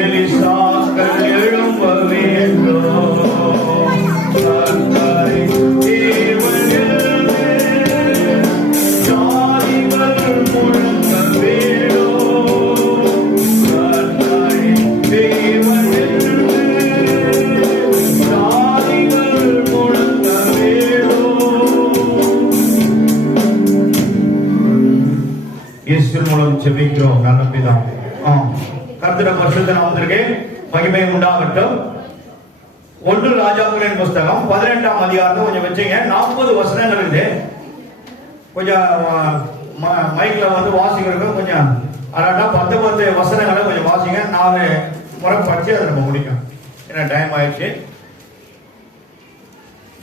எலிசாக்கள் எழும்ப வேண்டும். கர்த்தரை தேவனில் ஜாதிகள் முழங்க வேண்டும். கர்த்தரை தேவனில் ஜாதிகள் முழங்க வேண்டும். இயேசுவின் மூலம் ஜெபிக்கிறோம் நல்ல பிதாவே. கர்த்தருடைய பரிசுத்த நாமத்திற்கு மகிமை உண்டாகட்டும். 1 ராஜாக்களின் புஸ்தகம் 18ஆம் அதிகாரத்தை கொஞ்சம் வச்சுங்க. 40 வசனங்கள் இருக்கு. கொஞ்சம் மைக்ல வந்து வாசிக்கிறதுக்கு கொஞ்சம் அழகா 10 வசனங்களை கொஞ்சம் வாசிங்க. 4 முறை படிச்சு அதை நம்ம முடிக்கும். ஏன்னா டைம் ஆயிடுச்சு.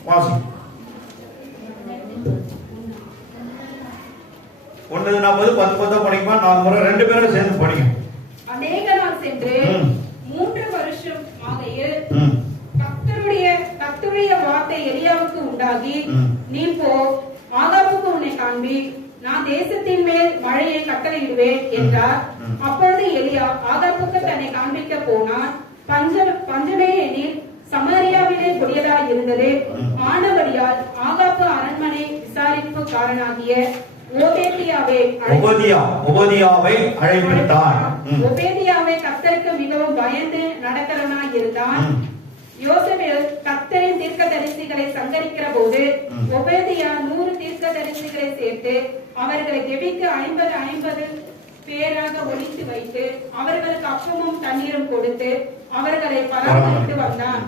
வாசிங்க. 1:40 10 படிக்குமா? 4 முறை 2 பேரும் சேர்ந்து படிங்க. அநேக நாள் சென்று 3 வருஷம் ஆகையில் கர்த்தருடைய வார்த்தை எலியாவுக்கு உண்டாகி, நீ போ, ஆகாபுக்கு உன்னை காண்பி, நான் தேசத்தின் மேல் மழையை கட்டளையிடுவேன் என்றார். அப்பொழுது எலியா ஆகாபுக்கு தன்னை காண்பிக்க போனான். பஞ்சமே எனில் சமாரியாவிலே கொடியதாய் இருந்தது. ஆனபடியால் ஆகாபு அரண்மனை விசாரிப்புக்காரனாகிய ஒபேதியாவை அழைப்பித்தார். ஒபேதியாவை கர்த்தருக்கு மிகவும் பயந்து நடக்கிறவனாய் இருந்தான். யோசேபேல் கர்த்தரின் தீர்க்கதரிசிகளை சங்கரிக்கிற போது ஒபேதியா 100 தீர்க்கதரிசிகளை சேர்த்து அவர்களை கெபிக்கு 50 பேராக ஒழித்து வைத்து அவர்களுக்கு அப்பமும் தண்ணீரும் கொடுத்து அவர்களை பராமரித்து வந்தான்.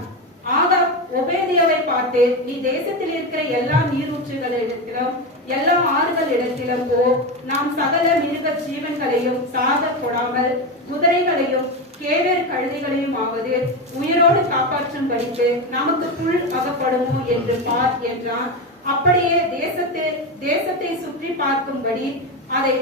ஆகாப் ஒபேதியாவை பார்த்து, நீ தேசத்தில் இருக்கிற எல்லா நீரூற்றுகளிடத்திலும் எல்லா ஆறுகள் இடத்திலும் போ, நாம் சகல மிருக ஜீவன்களையும் சாத கொடாமல் குதிரைகளையும் கேவேர் கழுதைகளையும் ஆவது உயிரோடு காப்பாற்றும்படிக்கு நமக்கு புல் அகப்படுமோ என்று பார் என்றான். அப்படியே தேசத்தை சுற்றி பார்க்கும்படி அதை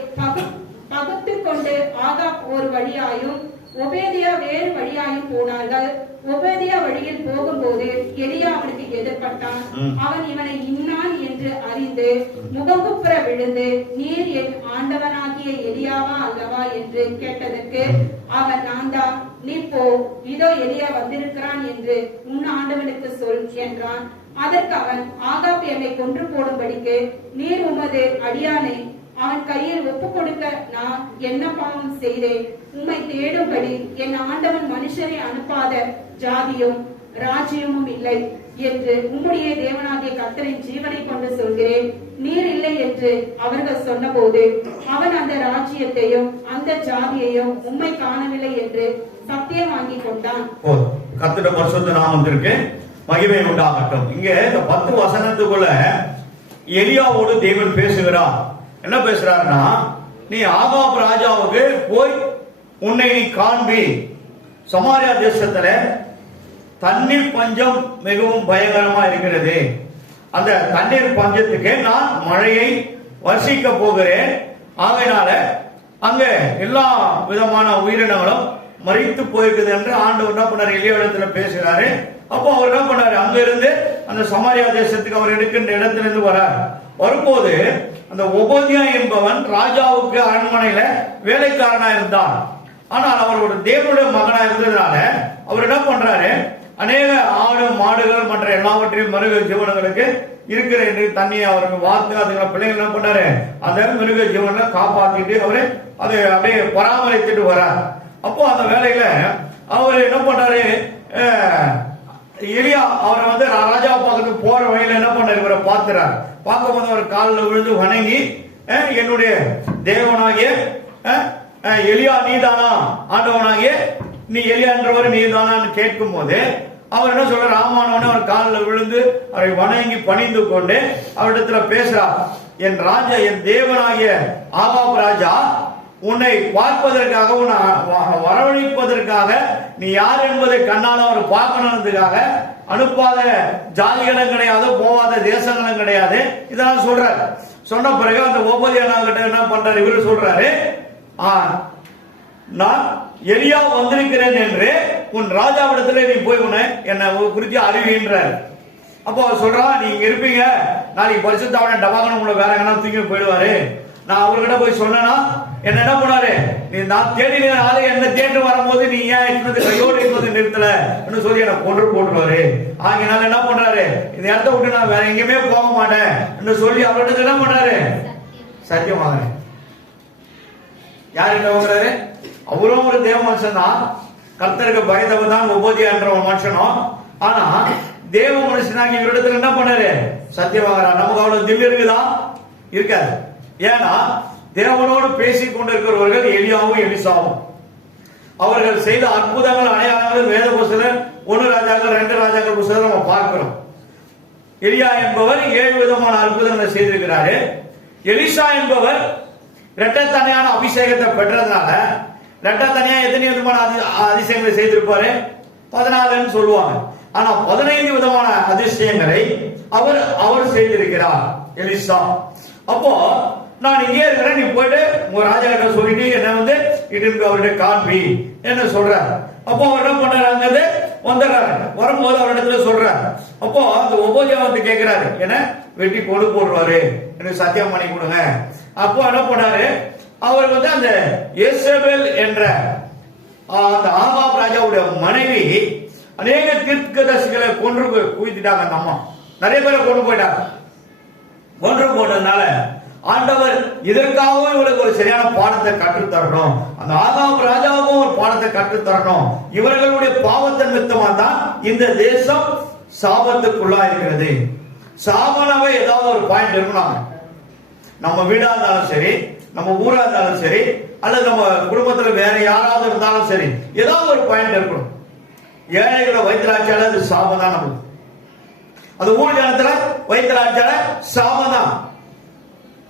பகுத்து கொண்டு ஆகாப் ஒரு வழியாயும் ஒபேதியா வேறு வழியாயும் போனார்கள். ஒபேதியா வழியில் போகும்போது எலியா அவனுக்கு எதிர்பட்டான். அவன் இவனை இன்னான் என்று அறிந்து முகங்குப்புற விழுந்து, நீர் என் ஆண்டவனாகிய எலியாவா அல்லவா என்று கேட்டதற்கு அவன், நான் தான், நீ போ, இதோ எலியா வந்திருக்கிறான் என்று உன் ஆண்டவனுக்கு சொல் என்றான். அதற்கு அவன், ஆகாப் என்னை கொன்று போடும்படிக்கு நீர் உமது அடியானை அவன் கையில் ஒப்புக் கொடுக்க நான் என்ன பாவம் செய்தேன்? உம்மை தேடும்படி என் ஆண்டவன் மனுஷரை அனுப்பாத ஜாதியும் ராஜ்யமும் இல்லை என்று உம்முடைய தேவனாகிய கர்த்தரின் ஜீவனை கொண்டு சொல்கிறேன். நீர் இல்லை என்று அவர்கள் சொன்னபோது அவன் அந்த ராஜ்யத்தையும் அந்த ஜாதியையும் உம்மை காணவில்லை என்று சத்தியம் வாங்கி கொண்டான். கர்த்தருடைய பரிசுத்த நாமத்திற்கு மகிமை உண்டாகட்டும். இங்க இந்த 10 வசனத்துக்குள்ள எலியாவோடு தேவன் பேசுகிறார். என்ன பேசுறாருன்னா, நீ ஆகாப் ராஜாவுக்கு போய் உன்னை நீ காண்பி, சமாரியா தேசத்துல தண்ணீர் பஞ்சம் மிகவும் பயங்கரமா இருக்கிறது. அந்த தண்ணீர் பஞ்சத்துக்கு நான் மழையை வர்ஷிக்க போகிறேன். ஆகையினால அங்க எல்லா விதமான உயிரினங்களும் மறித்து போயிருக்குது என்று ஆண்டவர் என்ன பண்ணாரு, எலியாவிடத்துல பேசுகிறாரு. அப்போ அவர் என்ன பண்ணாரு, அங்க இருந்து அந்த சமாரியா தேசத்துக்கு அவர் எடுக்கின்ற இடத்துல இருந்து வரார். வரும்போது அந்த ஒபதியா என்பவன் ராஜாவுக்கு அரண்மனையில வேலைக்காரனா இருந்தார். ஆனால் அவர் ஒரு தேவனுடைய மகனா இருந்ததுனால அவர் என்ன பண்றாரு, அநேக ஆடு மாடுகள் மற்ற எல்லாவற்றையும் மிருக ஜீவனங்களுக்கு இருக்கிற தண்ணியை அவருக்கு வார்த்து அதுங்களை பிள்ளைகள் என்ன பண்ணாரு, அந்த மிருக ஜீவனை காப்பாத்திட்டு அவரு அதை அப்படியே பராமரித்துட்டு வர்றார். அப்போ அந்த வேலையில அவர் என்ன பண்றாரு, எலியா அவரை வந்து ராஜா பக்கத்துக்கு போற வழியில என்ன பண்ணாரு, இவரை பார்க்கிறார். பார்க்கும்போது அவர் காலில் விழுந்து வணங்கி, என்னுடைய தேவனாகிய எலியா நீதானா, ஆண்டவனாகிய நீ எலியான்றவர் நீதானான்னு கேட்கும் போது அவர் என்ன சொல்ற, ராமானவனே அவர் காலில் விழுந்து அவரை வணங்கி பணிந்து கொண்டு அவரிடத்துல பேசுறார். என் ராஜா, என் தேவனாகிய ஆகாப் ராஜா உன்னை பார்ப்பதற்காக, உன்னை வரவழைப்பதற்காக, நீ யார் என்பதை கண்ணால அவர் பார்க்கணுன்றதுக்காக அனுப்பாத ஜாதிகளும் கிடையாது, போவாத தேசங்களும் கிடையாது. இதெல்லாம் சொல்றாரு. சொன்ன பிறகு அந்த ஒபதியா கிட்ட என்ன பண்றாரு, இவரு சொல்றாரு, நான் எலியா வந்திருக்கிறேன் என்று உன் ராஜாவிடத்துல நீ போய் உன்னை என்ன குறித்து அறிவின்றார். அப்போ அவர் சொல்றா, நீங்க இருப்பீங்க, நாளைக்கு பரிசுத்தாவன டபாகன உங்களை வேற எங்கன்னா தூக்கி போயிடுவாரு. நான் அவர்கிட்ட போய் சொன்னா என்ன பண்ணாரு, நீ நான் தேடின ஆளு என்ன தேடி வரும்போது நீ ஏன் இன்னது கையோடு இன்னது நிறுத்தல சொல்லி என்ன கொன்று போட்டுருவாரு. ஆகினால என்ன பண்றாரு, இந்த இடத்த விட்டு நான் வேற எங்கேயுமே போக மாட்டேன் சொல்லி அவர்கிட்ட என்ன பண்றாரு, சத்தியம் வாங்குறேன். யார் என்ன வாங்குறாரு, அவரும் ஒரு தேவ மனுஷன் தான், கர்த்தருக்கு பயந்தவன் தான் உபோதியா என்ற ஒரு மனுஷனும். ஆனா தேவ மனுஷனாகி இவரிடத்துல என்ன பண்ணாரு, சத்தியம் வாங்குறாரு. நமக்கு அவ்வளவு தில் இருக்குதா, இருக்காது. ஏன்னா தேவனோடு பேசிக் கொண்டிருக்கிறவர்கள் எலியாவும் எலிசாவும். அவர்கள் செய்த அற்புதங்கள் அடையாளங்கள் வேத புஸ்தகம் 1 ராஜாக்கள் 2 ராஜாக்கள் புஸ்தகம் நம்ம பார்க்கிறோம். எலியா என்பவர் 7 விதமான அற்புதங்களை செய்திருக்கிறாரு. எலிசா என்பவர் இரட்டத்தனையான அபிஷேகத்தை பெற்றதுனால இரட்டத்தனையா எத்தனை விதமான அதிசயங்களை செய்திருப்பாரு, 14 சொல்லுவாங்க. ஆனா 15 விதமான அதிசயங்களை அவர் செய்திருக்கிறார் எலிசா. அப்போ நான் இங்கே இருக்கிறேன், நீ போயிட்டு உங்க ராஜா கிட்ட சொல்லிட்டு என்ன இட்டு அவர்கிட்ட காண்பி என்ன சொல்ற. அப்போ அவர் என்ன பண்றாங்க, வந்துடுறாரு. வரும்போது அவரிடத்துல சொல்றாரு. அப்போ அந்த ஒபோதியா வந்து கேட்கிறாரு, என்ன வெட்டி கொண்டு போடுவாரு, எனக்கு சத்தியம் பண்ணி கொடுங்க. அப்போ என்ன பண்ணாரு, அவர் அந்த யேசபேல் என்ற அந்த ஆகாப் ராஜாவுடைய மனைவி அநேக தீர்க்கதரிசிகளை கொன்று குவித்துட்டாங்க. அந்த அம்மா நிறைய பேரை கொண்டு போயிட்டாங்க. கொன்று போட்டதுனால ஆண்டவர் இதற்காகவும் இவளுக்கு ஒரு சரியான பாடத்தை கற்றுத்தரணும், அந்த ஆகாப் ராஜாவுக்கும் ஒரு பாடத்தை கற்றுத்தரணும். இவர்களுடைய பாவத்தின் நிமித்தமா தான் இந்த தேசம் சாபத்துக்குள்ளா இருக்கிறது. சாபனாவே ஏதாவது ஒரு பாயிண்ட் இருக்கணும். நம்ம வீடா இருந்தாலும் சரி, நம்ம ஊரா இருந்தாலும் சரி, அல்லது நம்ம குடும்பத்துல வேற யாராவது இருந்தாலும் சரி, ஏதாவது ஒரு பாயிண்ட் இருக்கணும். ஏழைகளை வைத்திராட்சியால அது சாபம் தான். நமக்கு அது ஊர் ஜனத்துல வைத்திராட்சியால சாபம் தான்.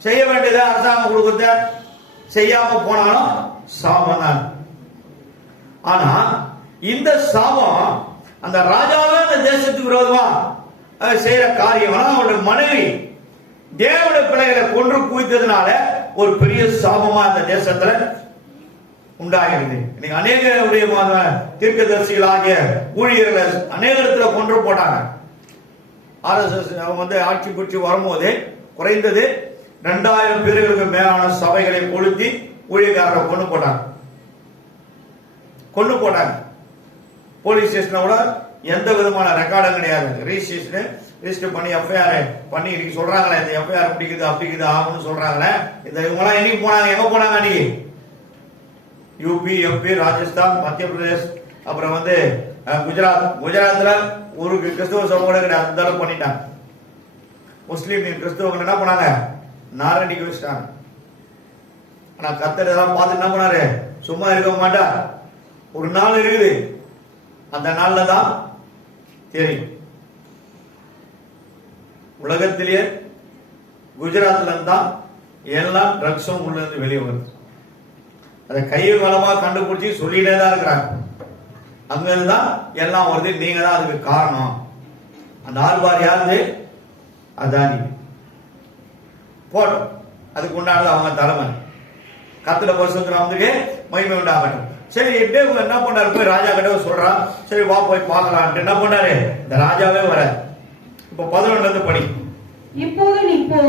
செய்ய வேண்டியதை அரசாங்கம் கொடுக்கறத செய்யாம போனாலும் சாபம் தான். ஆனா இந்த சாபம் அந்த ராஜாவே அந்த தேசத்துக்கு விரோதமா செய்யற காரியம். அவருடைய மனைவி தேவனுடைய பிள்ளைகளை கொன்று குவித்ததுனால ஒரு பெரிய சாபமா அந்த தேசத்துல உண்டாகிறது. இன்னைக்கு அநேக தீர்க்கதரிசிகள் ஆகிய ஊழியர்களை அநேக இடத்துல கொன்று போட்டாங்க. RSS ஆட்சி பிடிச்சி வரும்போது குறைந்தது 2000 பேர்களுக்கு மேலான சபைகளை கொளுத்தி ஊழியக்காரரை கொண்டு போட்டாங்க. போலீஸ் ஸ்டேஷனோட எந்த விதமான ரெக்கார்டும் கிடையாது. ரிஜிஸ்டர் பண்ணி எஃப்ஐஆர் பண்ணி இன்னைக்கு சொல்றாங்களே, இந்த எஃப்ஐஆர் அப்படிக்குது ஆகும்னு சொல்றாங்களே. இந்த இவங்கெல்லாம் என்னைக்கு போனாங்க, எங்க போனாங்க அன்னைக்கு? யூபி, எம்பி, ராஜஸ்தான், மத்திய பிரதேஷ், அப்புறம் குஜராத்ல ஒரு கிறிஸ்தவ சபை கூட கிடையாது. அந்த அளவுக்கு பண்ணிட்டாங்க. முஸ்லீம் கிறிஸ்தவங்க என்ன பண்ணாங்க, நாரடிக்க வச்சுட்டாங்க. ஆனா கர்த்தர் இதெல்லாம் பார்த்து என்ன பண்ணாரு, சும்மா இருக்க மாட்டார். ஒரு நாள் இருக்குது, அந்த நாள்ல தான் தெரியும். உலகத்திலேயே குஜராத்ல இருந்தா எல்லாம் ட்ரக்ஸும் உள்ள இருந்து வெளியே வருது. அதை கையில் வளமா கண்டுபிடிச்சி சொல்லிட்டே தான் இருக்கிறாங்க. அங்கிருந்துதான் எல்லாம் வருது. நீங்க தான் அதுக்கு காரணம். அந்த ஆழ்வார் யாரு, அதானி போட்டோம். அதுக்கு உண்டானது அவங்க தலைமை. கத்துல பரிசுத்தருக்கு மகிமை உண்டாகட்டும். சரி, இவங்க என்ன பண்ணாரு, போய் ராஜா கிட்ட சொல்றா. சரி வா போய் பார்க்கலாம். என்ன பண்ணாரு, இந்த ராஜாவே வர. இப்ப 11 இருந்து படி. இப்போது நீ போ,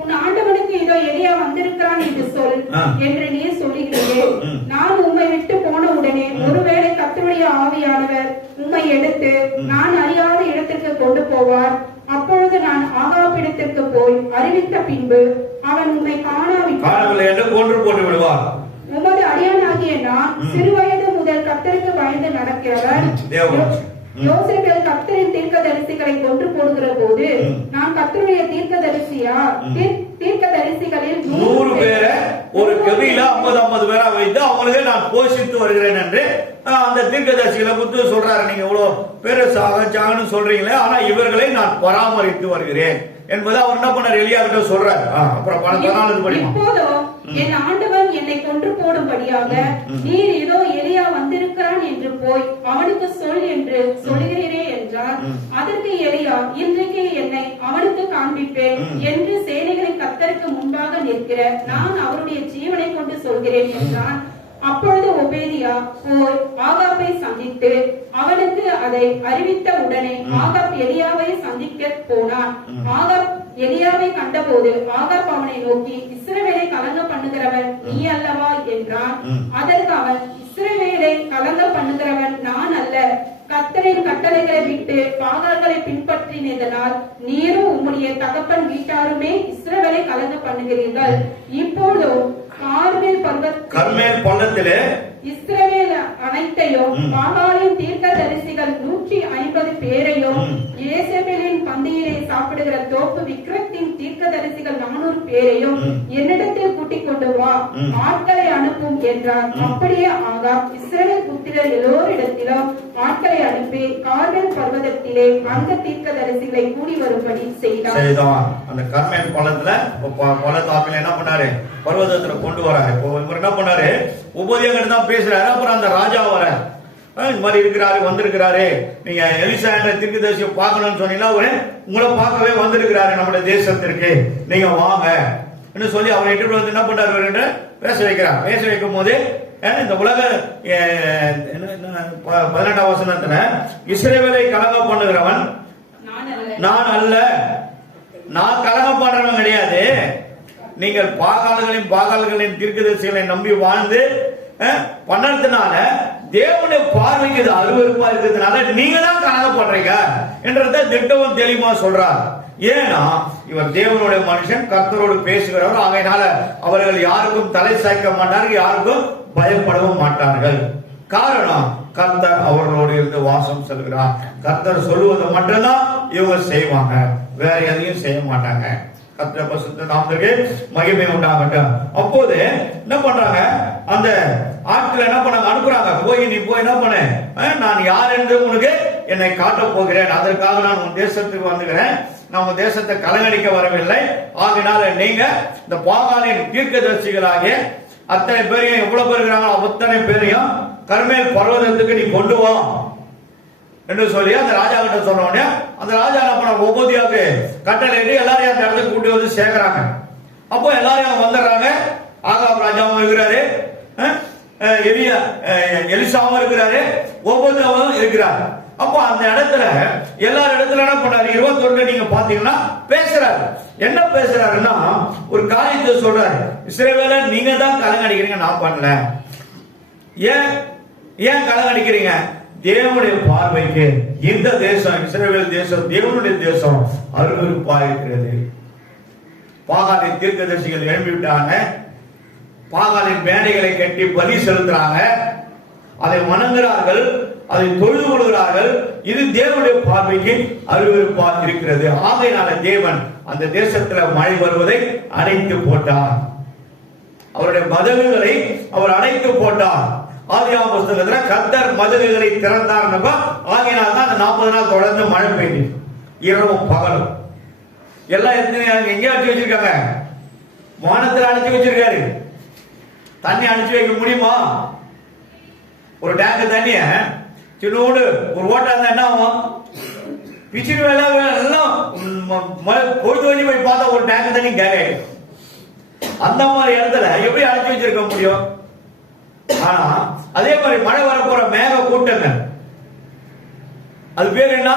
உன் ஆண்டவனுக்கு இதோ எலியா வந்திருக்கிறான் என்று சொல் என்று நீ சொல்லுகிறீரே. நான் உம்மை விட்டு போன உடனே ஒருவேளை கர்த்தருடைய ஆவியானவர் உம்மை எடுத்து நான் அறியாத இடத்திற்கு கொண்டு போவார். அப்பொழுது நான் ஆகாபிடத்திற்கு போய் அறிவித்த பின்பு அவன் உம்மை காணவில்லை என்று கொன்று போட்டு விடுவார். உமது அடியானாகிய நான் சிறுவயது முதல் கர்த்தருக்கு பயந்து நடக்கிறவர். யோசேபேல் கர்த்தரின் தீர்க்கதரிசிகளை கொன்று போடுகிற போது நான் கர்த்தருடைய தீர்க்கதரிசிகளில் 100 பேரை ஒரு கபில 50 பேரா வைத்து அவங்களே நான் போஷித்து வருகிறேன் என்று அந்த தீர்க்கதரிசிகளை குறித்து சொல்றாரு. நீங்க இவ்வளவு பேரு சாகன்னு சொல்றீங்களே, ஆனா இவர்களை நான் பராமரித்து வருகிறேன் என்பதை அவர் என்ன பண்ணார், எலியா கிட்ட சொல்றாரு. அப்புறம் 14 படிக்கும். இப்போதோ என் ஆண்டவன் என்னை கொன்று போடும்படியாக நீர் இதோ எலியா வந்திருக்கிறான் என்று போய் அவனுக்கு சொல் என்று சொல்லுகிறீரே என்றார். அதற்கு எலியா, இன்றைக்கு என்னை அவனுக்கு காண்பிப்பேன் என்று சேனைகளின் கர்த்தருக்கு முன்பாக நிற்கிற நான் அவருடைய ஜீவனை கொண்டு சொல்கிறேன் என்றான். அப்பொழுது ஒபேதியா போய் ஆகாப்பை சந்தித்து அவனுக்கு அதை அறிவித்த உடனே ஆகாப் எலியாவை சந்திக்க போனான். ஆகாப் எலியாவை கண்டபோது ஆகாப் அவனை நோக்கி, இஸ்ரவேலை கலங்க பண்ணுகிறவன் நீ அல்லவா என்றான். அதற்கு அவன், இஸ்ரவேலை கலங்க பண்ணுகிறவன் நான் அல்ல, கர்த்தரின் கட்டளைகளை விட்டு பாகால்களை பின்பற்றினதனால் நீரும் உம்முடைய தகப்பன் வீட்டாருமே இஸ்ரவேலை கலங்க பண்ணுகிறீர்கள். இப்போதோ கர்மேல் பள்ளத்திலே இஸ்ரவேல் அனைத்தையும் பாகாலின் தீர்க்கதரிசிகள் 150 பேரையும் யேசபேலின் பந்தியிலே சாப்பிடுகிற தோப்பு விக்கிரத்தின் தீர்க்கதரிசிகள் 400 பேரையும் என்னிடத்தில் கூட்டிக் கொண்டு வா, ஆட்களை அனுப்பும் என்றார். அப்படியே ஆகாப் இஸ்ரவேல் புத்திரர் எல்லோரிடத்திலும் ஆட்களை அனுப்பி கார்மேல் பர்வதத்திலே அந்த தீர்க்கதரிசிகளை கூடி வரும்படி செய்தான். அந்த கர்மேல் பள்ளத்துல பள்ளத்தாக்கில் என்ன பண்ணாரு, பர்வதத்துல கொண்டு வராரு. இவர் என்ன பண்ணாரு, உபதேசம் தான் பேசுறாரு. அப்புறம் அந்த ராஜா வர இந்த மாதிரி இருக்கிறாரு, வந்திருக்கிறாரு, நீங்க எலிசா என்ற தீர்க்கதரிசியை பார்க்கணும்னு சொன்னீங்கன்னா உங்களை பார்க்கவே வந்திருக்கிறாரு நம்முடைய தேசத்திற்கு, நீங்க வாங்க சொல்லி அவரை எட்டு வந்து என்ன பண்றாரு, பேச வைக்கிறார். பேச வைக்கும் போது இந்த உலக 18ஆம் வசனத்துல இஸ்ரவேலை கலங்க பண்ணுகிறவன் நான் அல்ல, நான் கலங்க பண்றவன் கிடையாது. நீங்கள் பாகால்களின் தீர்க்கதரிசிகளை நம்பி வாழ்ந்து பண்ணதுனால தேவனுடைய பார்வைக்கு இது அருவருப்பா இருக்கிறதுனால நீங்க தான் கலங்க பண்றீங்க என்றத திட்டமும் தெளிவா சொல்றார். ஏன்னா இவர் தேவனுடைய மனுஷன், கர்த்தரோடு பேசுகிறவர். ஆகையினால அவர்கள் யாருக்கும் தலை சாய்க்க மாட்டார்கள், யாருக்கும் பயப்படவும் மாட்டார்கள். காரணம், கர்த்தர் அவர்களோடு இருந்து வாசம் செல்கிறார். கர்த்தர் சொல்லுவதை மட்டும்தான் இவங்க செய்வாங்க, வேற எதையும் செய்ய மாட்டாங்க. கர்த்தர் பரிசுத்த நாமத்துக்கு மகிமை உண்டாகட்டும். அப்போது என்ன பண்றாங்க, அந்த ஆட்கள் என்ன பண்ணாங்க, அனுப்புறாங்க. போய் நீ போய் என்ன பண்ண, நான் யார் என்று உனக்கு என்னை காட்ட போகிறேன், அதற்காக நான் உன் தேசத்துக்கு வந்துகிறேன், நான் உன் தேசத்தை கலங்கடிக்க வரவில்லை. ஆகினால நீங்க இந்த பாகாலின் தீர்க்கதரிசிகளாகிய அத்தனை பேரையும், எவ்வளவு பேர் இருக்கிறாங்களோ அத்தனை பேரையும் கர்மேல் பர்வதத்துக்கு நீ கொண்டு வா என்று சொல்லி அந்த ராஜா கிட்ட சொன்ன உடனே அந்த ராஜா என்ன பண்ண, ஒவ்வொருத்தியாவுக்கு கட்டளை எல்லாரையும் அந்த இடத்துக்கு கூட்டி வந்து சேர்க்கிறாங்க. அப்போ எல்லாரையும் வந்துடுறாங்க. ஆகாப் ராஜாவும் இருக்கிறாரு, எலிசாவும் இருக்கிறாரு, ஒவ்வொருத்தரும் இருக்கிறாரு. அப்போ அந்த இடத்துல எல்லார் இடத்துல என்ன பண்ணாரு, 21 நீங்க பாத்தீங்கன்னா பேசுறாரு. என்ன பேசுறாருன்னா ஒரு காரியத்தை சொல்றாரு, இஸ்ரவேலை நீங்க தான் கலங்கடிக்கிறீங்க, நான் பண்ணல. ஏன் கலங்கடிக்கிறீங்க, தேவனுடைய பார்வைக்கு இந்த தேசம், இஸ்ரவேல் தேசம், தேவனுடைய தேசம் அருவருப்பா இருக்கிறது. பாகாலின் தீர்க்கதரிசிகள் எழுப்பிவிட்டாங்க, பாகாலின் மேடைகளை கட்டி பலி செலுத்துறாங்க, அதை வணங்குகிறார்கள், அதை தொழுது கொள்கிறார்கள். இது தேவனுடைய பார்வைக்கு அருவருப்பா இருக்கிறது. ஆகையினால தேவன் அந்த தேசத்துல மழை வருவதை அடைத்து போட்டார், அவருடைய மதகுகளை அவர் அடைத்து போட்டார். ஆதியாகம புத்தகத்துல கர்த்தர் மதகுகளை திறந்தார். ஆகையினால தான் அந்த 40 நாள் தொடர்ந்து மழை பெய்யுது, இரவும் பகலும். எல்லாம் எங்க அடிச்சு வச்சிருக்காங்க, வானத்தில் அடிச்சு வச்சிருக்காரு. தண்ணி அடிச்சு வைக்க முடியுமா? ஒரு டேங்க் தண்ணிய சின்னோடு ஒரு ஓட்டா இருந்தா என்ன ஆகும், பிச்சிட்டு எல்லாம் பொழுது வச்சு போய் பார்த்தா ஒரு டேங்க் தண்ணி கேட்க. அந்த மாதிரி இடத்துல எப்படி அடிச்சு வச்சிருக்க முடியும்? ஆனா அதே மாதிரி மழை வரப்போற மேக கூட்டங்கள், அது பேர் என்ன,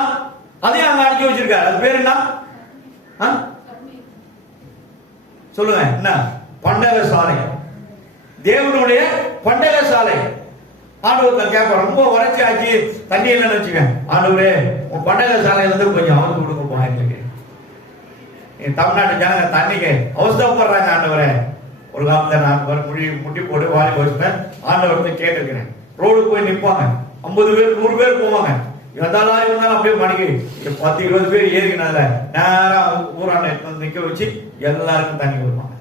அதையும் அங்க அடிச்சு வச்சிருக்காரு. அது பேர் என்ன சொல்லுங்க, என்ன? பண்டக சாலை, தேவனுடைய பண்டக சாலை. ஆண்டவர் கேட்ப, ரொம்ப வறட்சி ஆச்சு, தண்ணி இல்லைன்னு வச்சுக்க, ஆண்டவரே உன் பண்டக சாலையில இருந்து கொஞ்சம் அவனுக்கு கொடுக்க எங்களுக்கு. தமிழ்நாட்டு ஜனங்க தண்ணிக்கு அவசரப்படுறாங்க. ஆண்டவரே, ஒரு காலத்துல நான் முட்டி போட்டு வாரி வச்சுட்டேன், ஆண்டவர் கேட்டிருக்கிறேன். ரோடு போய் நிற்பாங்க, 50 பேர் 100 பேர் போவாங்க. இருந்தாலும் அப்படியே மணிக்கு 10-20 பேர் ஏறினால நேரம் ஊரான நிக்க வச்சு எல்லாருக்கும் தண்ணி கொடுப்பாங்க.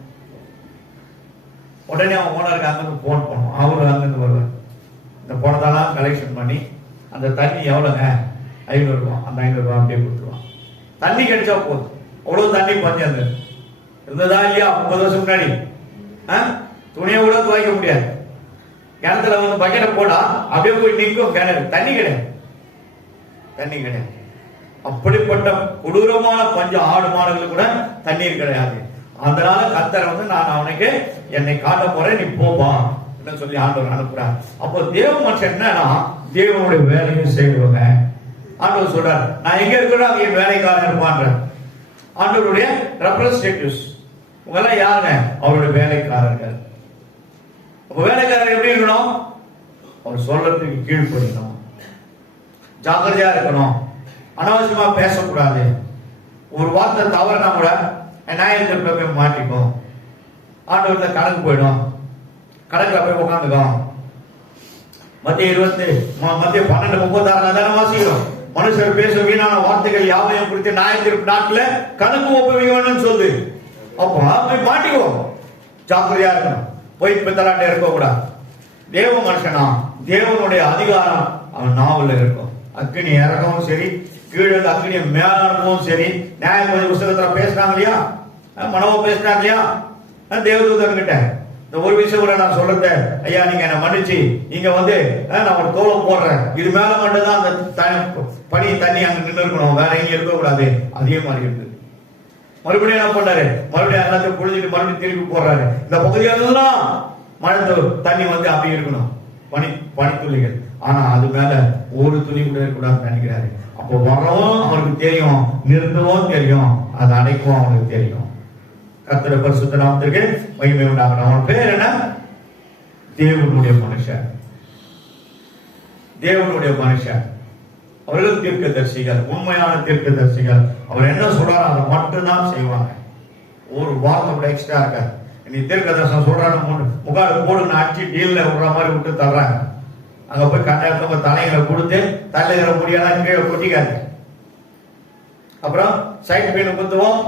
உடனே அவன் ஓனருக்கு அங்கிருந்து போன் பண்ணுவோம், அவரு அங்கிருந்து வருவார். இந்த பணத்தெல்லாம் கலெக்ஷன் பண்ணி அந்த தண்ணி எவ்வளவுங்க, 500 ரூபா, அந்த 500 ரூபா அப்படியே கொடுத்துருவான். தண்ணி கிடைச்சா போதும். அவ்வளவு தண்ணி பஞ்சம் இருந்ததா இல்லையா? 30 வருஷம் முன்னாடி துணியை கூட துவைக்க முடியாது. கிணத்துல வந்து பக்கெட்டை போடா அப்படியே போய் நிற்கும் கிணறு, தண்ணி கிடையாது, தண்ணி கிடையாது. அப்படிப்பட்ட கொடூரமான பஞ்சம், ஆடு மாடுகளுக்கு கூட தண்ணீர் கிடையாது. அதனால கர்த்தர் வந்து நான் அவனுக்கு என்னை காட்ட போறேன், நீ போப்பா சொல்லி ஆண்டவர் அனுப்புறார். அப்போ தேவ மனுஷன் என்னன்னா தேவனுடைய வேலையும் செய்வாங்க. ஆண்டவர் சொல்றாரு, நான் எங்க இருக்கிறோம் அங்க என் வேலைக்காரன் இருப்பான்ற. ஆண்டவருடைய ரெப்ரசன்டேட்டிவ்ஸ். இவங்கெல்லாம் யாருங்க? அவருடைய வேலைக்காரர்கள். அப்ப வேலைக்காரர் எப்படி இருக்கணும்? அவர் சொல்றதுக்கு கீழ்ப்படியணும், ஜாக்கிரதையா இருக்கணும், அனாவசியமா பேசக்கூடாது. ஒரு வார்த்தை தவறுனா கூட நியாயத்திற்கு போய் மாட்டிக்கும், ஆண்டவர்ல கணக்கு போயிடும், கணக்குல போய் உட்காந்துக்கும். மத்திய 12:36 தானே வாசிக்கிறோம். மனுஷர் பேச வீணான வார்த்தைகள் யாவையும் குறித்து நியாயத்திற்கு நாட்டுல கணக்கு ஒப்புவிக்கணும்னு சொல்லுது. அப்போ போய் மாட்டிக்குவோம், ஜாக்கிரதையா இருக்கணும், போய் பித்தலாட்ட இருக்க கூடாது. தேவ மனுஷனா தேவனுடைய அதிகாரம் அவன் நாவல இருக்கும். அக்னி இறக்கவும் சரி, கீழே அக்னி மேல அனுப்பவும் சரி. நியாய புஸ்தகத்துல பேசுறாங்க இல்லையா, மனவ பேசுறாங்க இல்லையா, தேவதூதர்கிட்ட இந்த ஒரு விஷயம் கூட நான் சொல்றத, ஐயா நீங்க என்ன மன்னிச்சு இங்க வந்து நான் ஒரு தோலை போடுறேன், இது மேல மட்டும்தான் அந்த பனி தண்ணி அங்க நின்று இருக்கணும், வேற எங்க இருக்க கூடாது. அதே மாதிரி இருக்குது. மறுபடியும் என்ன பண்ணாரு? மறுபடியும் எல்லாத்தையும் புழிஞ்சிட்டு மறுபடியும் திருப்பி போடுறாரு. இந்த பகுதியெல்லாம் மழை தண்ணி வந்து அப்படி இருக்கணும், பனித்துளிகள். ஆனா அது மேல ஒரு துணி கூட இருக்கக்கூடாதுன்னு நினைக்கிறாரு. அப்போ வரவும் அவருக்கு தெரியும், நிறுத்தவும் தெரியும், அதை அடைக்கவும் அவனுக்கு தெரியும். கர்த்தருடைய பரிசுத்த நாமத்திற்கு மகிமை உண்டாகட்டும். அவன் பேர் என்ன? தேவனுடைய மனுஷன். தேவனுடைய மனுஷன். அவர்கள் தீர்க்கதரிசிகள், உண்மையான தீர்க்கதரிசிகள். அவர் என்ன சொல்றாரோ அதை மட்டும்தான் செய்வாங்க. ஒரு வார்த்தை கூட எக்ஸ்ட்ரா இருக்காது. நீ தீர்க்கதரிசனம் சொல்றாங்க, முகாடு போடுங்க அடிச்சு டீல்ல விடுற மாதிரி விட்டு தர்றாங்க. அங்க போய் கண்டாயத்தவங்க தலைகளை கொடுத்து தலைகிற முடியெல்லாம் கீழே கொட்டிக்காது. அப்புறம் சைட் பெயின் குத்துவோம்,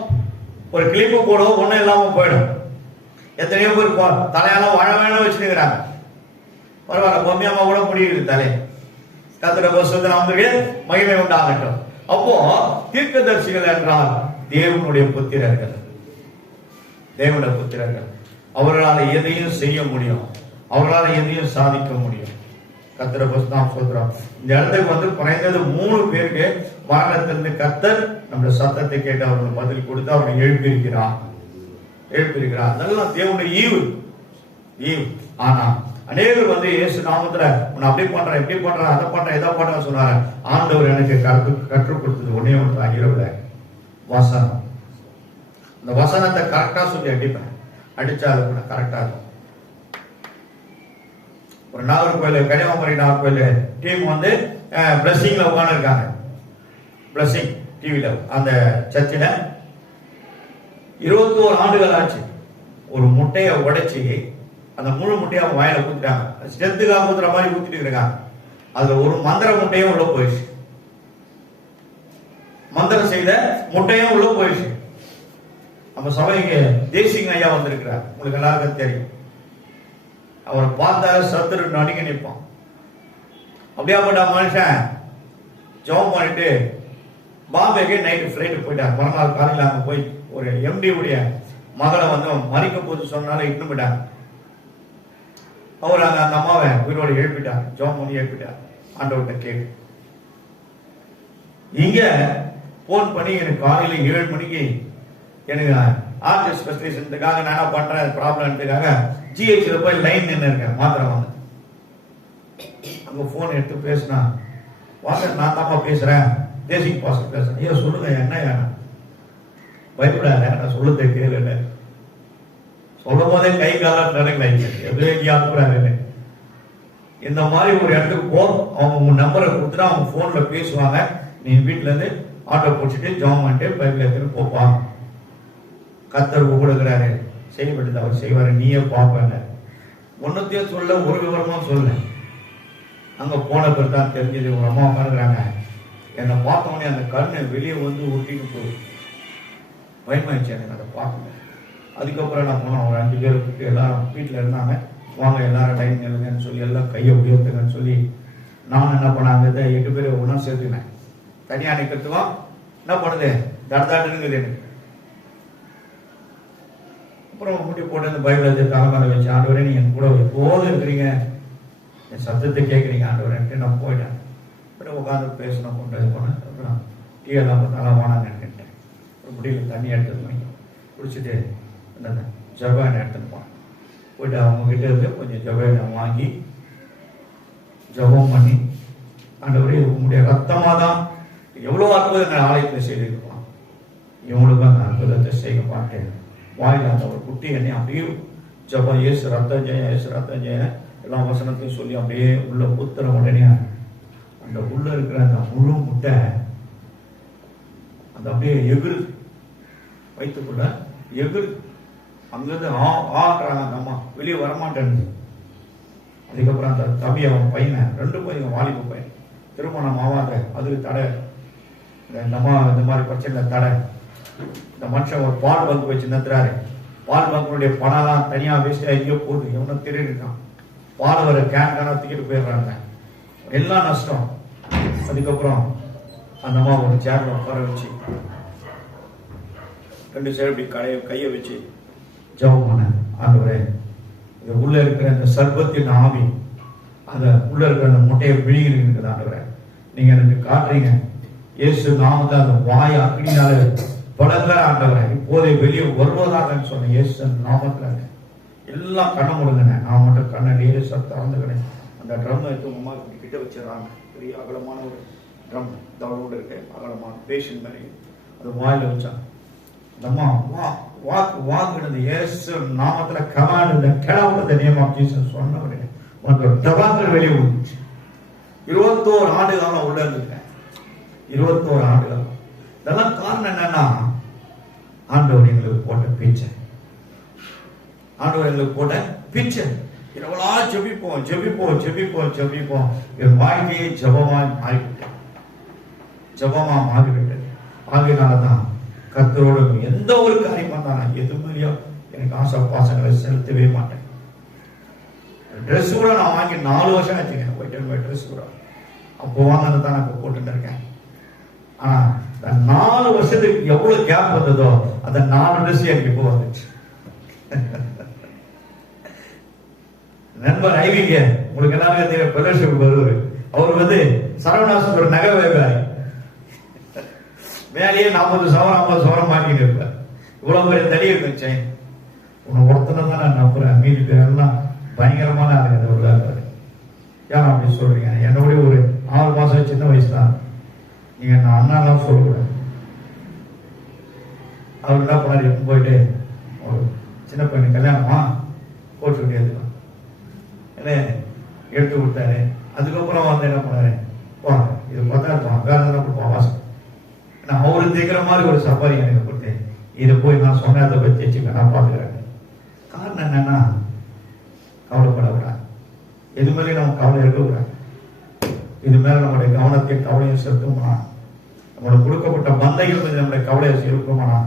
ஒரு கிளிப்பு போடுவோம், ஒண்ணும் இல்லாம போயிடும். எத்தனையோ பேர் தலையெல்லாம் வாழ வேணும் வச்சுக்கிறாங்க. பரவாயில்ல, பொம்மையம்மா கூட முடியுது தலை. கர்த்தருடைய பரிசுத்த நாமத்திற்கு மகிமை உண்டாகட்டும். அப்போ தீர்க்கதரிசிகள் என்றால் தேவனுடைய புத்திரர்கள். தேவனுடைய புத்திரர்கள். அவர்களால் எதையும் செய்ய முடியும், அவர்களால் எதையும் சாதிக்க முடியும். கர்த்தருடைய பரிசுத்த நாமம் சொல்றோம். இந்த இடத்துக்கு வந்து குறைந்தது 3 பேருக்கு மரணத்திலிருந்து கர்த்தர் நம்முடைய சத்தத்தை கேட்டு அவர்கள் பதில் கொடுத்து அவர்களை எழுப்பியிருக்கிறார். அதெல்லாம் தேவனுடைய ஈவு. ஆனா அநேகர் வந்து இயேசு நாமத்துல உன்னை அப்படி பண்ற, இப்படி பண்ற, அதை பண்ற, இதை பண்ற சொன்னாரு. ஆண்டவர் எனக்கு கற்றுக் கொடுத்தது ஒன்னே ஒன்று, இரவுல வசனம். இந்த வசனத்தை கரெக்டா சொல்லி அடிப்பேன், அடிச்சா அது கூட கரெக்டா இருக்கும். ஒரு நாகர்கோயில், கன்னியாகுமரி நாகர்கோயில் டீம் வந்து பிளஸிங்ல உட்கார்ந்து இருக்காங்க. பிளஸிங் டிவில அந்த சர்ச்சில் 21 ஆண்டுகள் ஆச்சு. ஒரு முட்டையை உடைச்சி அந்த முழு முட்டையை அவங்க வாயில ஊத்திட்டாங்க. ஸ்ட்ரென்த்துக்காக ஊத்துற மாதிரி ஊத்திட்டு இருக்காங்க. அதுல ஒரு மந்திர முட்டையும் உள்ள போயிடுச்சு. மந்திரம் செய்த முட்டையும் உள்ள போயிடுச்சு. நம்ம சபைக்கு தேசிங் ஐயா வந்திருக்கிறார், உங்களுக்கு எல்லாருக்கும் தெரியும். அவரை பார்த்தா சத்துரு நடுங்க நிற்பான். அப்படியாப்பட்ட மனுஷன் ஜெபம் பண்ணிட்டு பாம்பேக்கு நைட்டு ஃபிளைட் போயிட்டார். மறுநாள் காலையில் அங்கே போய் ஒரு எம்டி உடைய மகளை வந்து மறிக்க போது சொன்னாலும் இட்டு போயிட்டாங்க. அவர் அந்த அம்மாவை உயிரோடு எழுப்பிட்டார், ஜெபம் பண்ணி எழுப்பிட்டார். ஆண்டவர்கிட்ட கேட்டு இங்க போன் பண்ணி எனக்கு காலையில 7 மணிக்கு எனக்கு ஆர்ட் ஸ்பெஷலிஸ்டுக்காக நான் என்ன பண்றேன் ப்ராப்ளம்ன்றதுக்காக ஜிஹெச்ல போய் லைன் நின்று இருக்கேன். மாத்திரம் வந்து அங்க போன் எடுத்து பேசினா, வாங்க நான் தான்ப்பா பேசுறேன், தேசிங் பாஸ்டர் பேசுறேன். ஐயோ சொல்லுங்க, என்ன பயப்படாத, நான் சொல்லுறதை கேளு. சொல்லும் போதே கை காலம் நடக்கல, எதுவும் அனுப்புறாரு. இந்த மாதிரி ஒரு இடத்துக்கு போ, அவங்க உங்க நம்பரை கொடுத்துட்டு அவங்க போன்ல பேசுவாங்க. நீ வீட்டுல இருந்து ஆட்டோ பிடிச்சிட்டு ஜாம் பண்ணிட்டு பைப்ல எடுத்துட்டு போப்பா, கர்த்தர் கொடுக்குறாரு, செய்யப்பட்டது அவர் செய்வாரு, நீயே பாப்ப. ஒன்னத்தையும் சொல்ல, ஒரு விவரமும் சொல்ல. அங்க போன பிறகு தான் தெரிஞ்சது, ஒரு அம்மா உட்காந்துக்கிறாங்க. என்னை பார்த்தோன்னே அந்த கண்ணு வெளியே வந்து ஒட்டிட்டு போகுது. பயமாயிடுச்சு எனக்கு அதை பார்க்கணும். அதுக்கப்புறம் நான் போனோம், ஒரு 5 பேர் கூப்பிட்டு எல்லாரும் வீட்டில் இருந்தாங்க. வாங்க எல்லாரும் டைனிங் எழுதுங்கன்னு சொல்லி எல்லாம் கையை உயர்த்துங்கன்னு சொல்லி நான் என்ன பண்ணாங்க, 8 பேர் ஒன்றா சேர்த்துனேன். தனியாக நிற்கிறதுக்கும் என்ன பண்ணுது, தடதாட்டுங்குது எனக்கு. அப்புறம் முட்டி போட்டு அந்த பைபிள் எடுத்து தலைமையில வச்சு, ஆண்டவரே நீங்க கூட எப்போதும் இருக்கிறீங்க, என் சத்தத்தை கேட்குறீங்க ஆண்டவரேன்ட்டு நான் போயிட்டேன். அப்புறம் உட்காந்து பேசணும், கொண்டு போனேன். அப்புறம் டீ எல்லாம் நல்லா வானான்னு நினைக்கிட்டேன். ஒரு முடியல தண்ணி எடுத்துட்டு வாங்கி குடிச்சிட்டு அந்த ஜவ்வானை எடுத்துட்டு போனேன். போயிட்டு அவங்க கிட்ட இருந்து கொஞ்சம் ஜவ்வானை வாங்கி ஜபம் பண்ணி, ஆண்டவரே உங்களுடைய ரத்தமாக தான் எவ்வளோ அற்புதங்கள் ஆலயத்தில் செய்திருக்கலாம், இவங்களுக்கும் அந்த அற்புதத்தை செய்ய மாட்டேன். வாயில் அந்த ஒரு குட்டி எண்ணெய் அப்படியே ஜபம் இயேசு ரத்தம் ஜெயம், இயேசு ரத்தம் ஜெயம் எல்லா வசனத்தையும் சொல்லி அப்படியே உள்ள ஊத்துற உடனே அந்த உள்ள இருக்கிற அந்த முழு முட்டை அந்த அப்படியே எகுரு, வயிற்றுக்குள்ள எகுரு. அங்கிருந்து ஆடுறாங்க அந்த அம்மா, வெளியே வரமாட்டேன்னு. அதுக்கப்புறம் அந்த தம்பி, அவன் பையனை, 2 பையன், வாலிப பையன், திருமணம் ஆகாத, அதுக்கு தடை, இந்த மாதிரி பிரச்சனை தடை. இந்த மனுஷன் ஒரு பால் பங்கு வச்சு நிறுத்துறாரு. பால் பங்குடைய பணம்லாம் தனியா வேஸ்ட் ஆகியோ போகுது. இவனும் திருடி இருக்கான். பால் வர கேன் தூக்கிட்டு போயிடுறாங்க. எல்லாம் நஷ்டம். அதுக்கப்புறம் அந்த அம்மா ஒரு சேர்ல உட்கார வச்சு 2 சைடு இப்படி கையை வச்சு ஜெபம் பண்ண, ஆண்டவரே இது உள்ள இருக்கிற இந்த சர்பத்தின் ஆவி, அந்த உள்ள இருக்கிற அந்த முட்டையை விழுங்கி இருக்குது ஆண்டவரே, நீங்க எனக்கு காட்டுறீங்க. இயேசு நாமத்தை அந்த வாய் அக்னினால தொடங்குற ஆண்டவரே இப்போதே வெளியே வருவதாக சொன்ன இயேசு நாமத்துல எல்லாம் கண்ணை முடுங்கினேன். நான் மட்டும் கண்ணை நேரு திறந்துக்கிறேன். அந்த ட்ரம் எடுத்து உமா கிட்ட வச்சிடறாங்க. பெரிய அகலமான ஒரு ட்ரம் தவறோடு இருக்கு, அகலமான பேஷன் மாதிரி. அது வாயில வச்சான். அந்த அம்மா வாக்குறது இயேசு நாமத்துல கமாண்ட் கிளவுட் நேம் ஆஃப் ஜீசஸ் சொன்னவரே உனக்கு டபாக்கள் வெளியே வந்துச்சு. 21 ஆண்டு காலம் உள்ள இருந்திருக்கேன். 21 ஆண்டு காலம். இதெல்லாம் காரணம் என்னன்னா ஆண்டவர் எங்களுக்கு போட்ட பிச்சை. ஆண்டவர் எங்களுக்கு போட்ட பிச்சை. இரவலா ஜெபிப்போம் ஜெபிப்போம் ஜெபிப்போம் ஜெபிப்போம். என் வாழ்க்கையை ஜபமா மாறிவிட்டது. ஆகையினாலதான் கர்த்தரோடு எந்த ஒரு காரியம் பண்ணாலும் எது மாதிரியோ எனக்கு ஆசை பாசங்களை செலுத்தவே மாட்டேன். ட்ரெஸ் கூட நான் வாங்கி 4 வருஷம் ஆச்சுங்க. ஒயிட் அண்ட் ஒயிட் ட்ரெஸ் கூட அப்போ வாங்கினது தான் நான் போட்டுட்டு இருக்கேன். ஆனா 4 வருஷத்துக்கு எவ்வளவு கேப் வந்ததோ அந்த 4 ட்ரெஸ் எனக்கு இப்போ வந்துச்சு. நண்பர் ஐவிங்க உங்களுக்கு எல்லாருக்கும் தெரியும், பெல்லர்ஷிப் வருவார். அவர் சரவணாசன் ஒரு நகை வியாபாரி. மேலேயே 40 சவரம் 50 சவரம் மாட்டிட்டு இருப்பேன். இவ்வளவு பெரிய தடி இருந்துச்சு. உன்னை ஒருத்தனை தான் நான் நம்புறேன், மீதி பேரெல்லாம் பயங்கரமான ஆளுங்க உள்ளாரு. ஏன் அப்படி சொல்றீங்க? என்னோட ஒரு 6 மாசம் சின்ன வயசு தான். நீங்க நான் அண்ணாலாம் சொல்லக்கூடாது. அவர் என்ன பண்ணாரு, எப்போ போயிட்டு ஒரு சின்ன பையன் கல்யாணமா கோச்சு விட்டு என்ன எடுத்து கொடுத்தாரு. அதுக்கப்புறம் என்ன பண்ணாரு, இது 10,000 வேற எதனா கொடுப்போம் வாசம். நான் அவரு தேக்கிற மாதிரி ஒரு சஃபாரி எனக்கு கொடுத்தேன். இதை போய் நான் சொன்ன அதை பற்றி வச்சுக்க நான் பார்த்துக்கிறேன். காரணம் என்னன்னா கவலைப்படக்கூடாது. எது மேலே நம்ம கவலை இருக்கக்கூடாது. இது மேல நம்முடைய கவனத்தை கவலையை செலுத்துமானா, நம்மளுக்கு கொடுக்கப்பட்ட பந்தைகள் மீது நம்முடைய கவலையை செலுத்துமானா,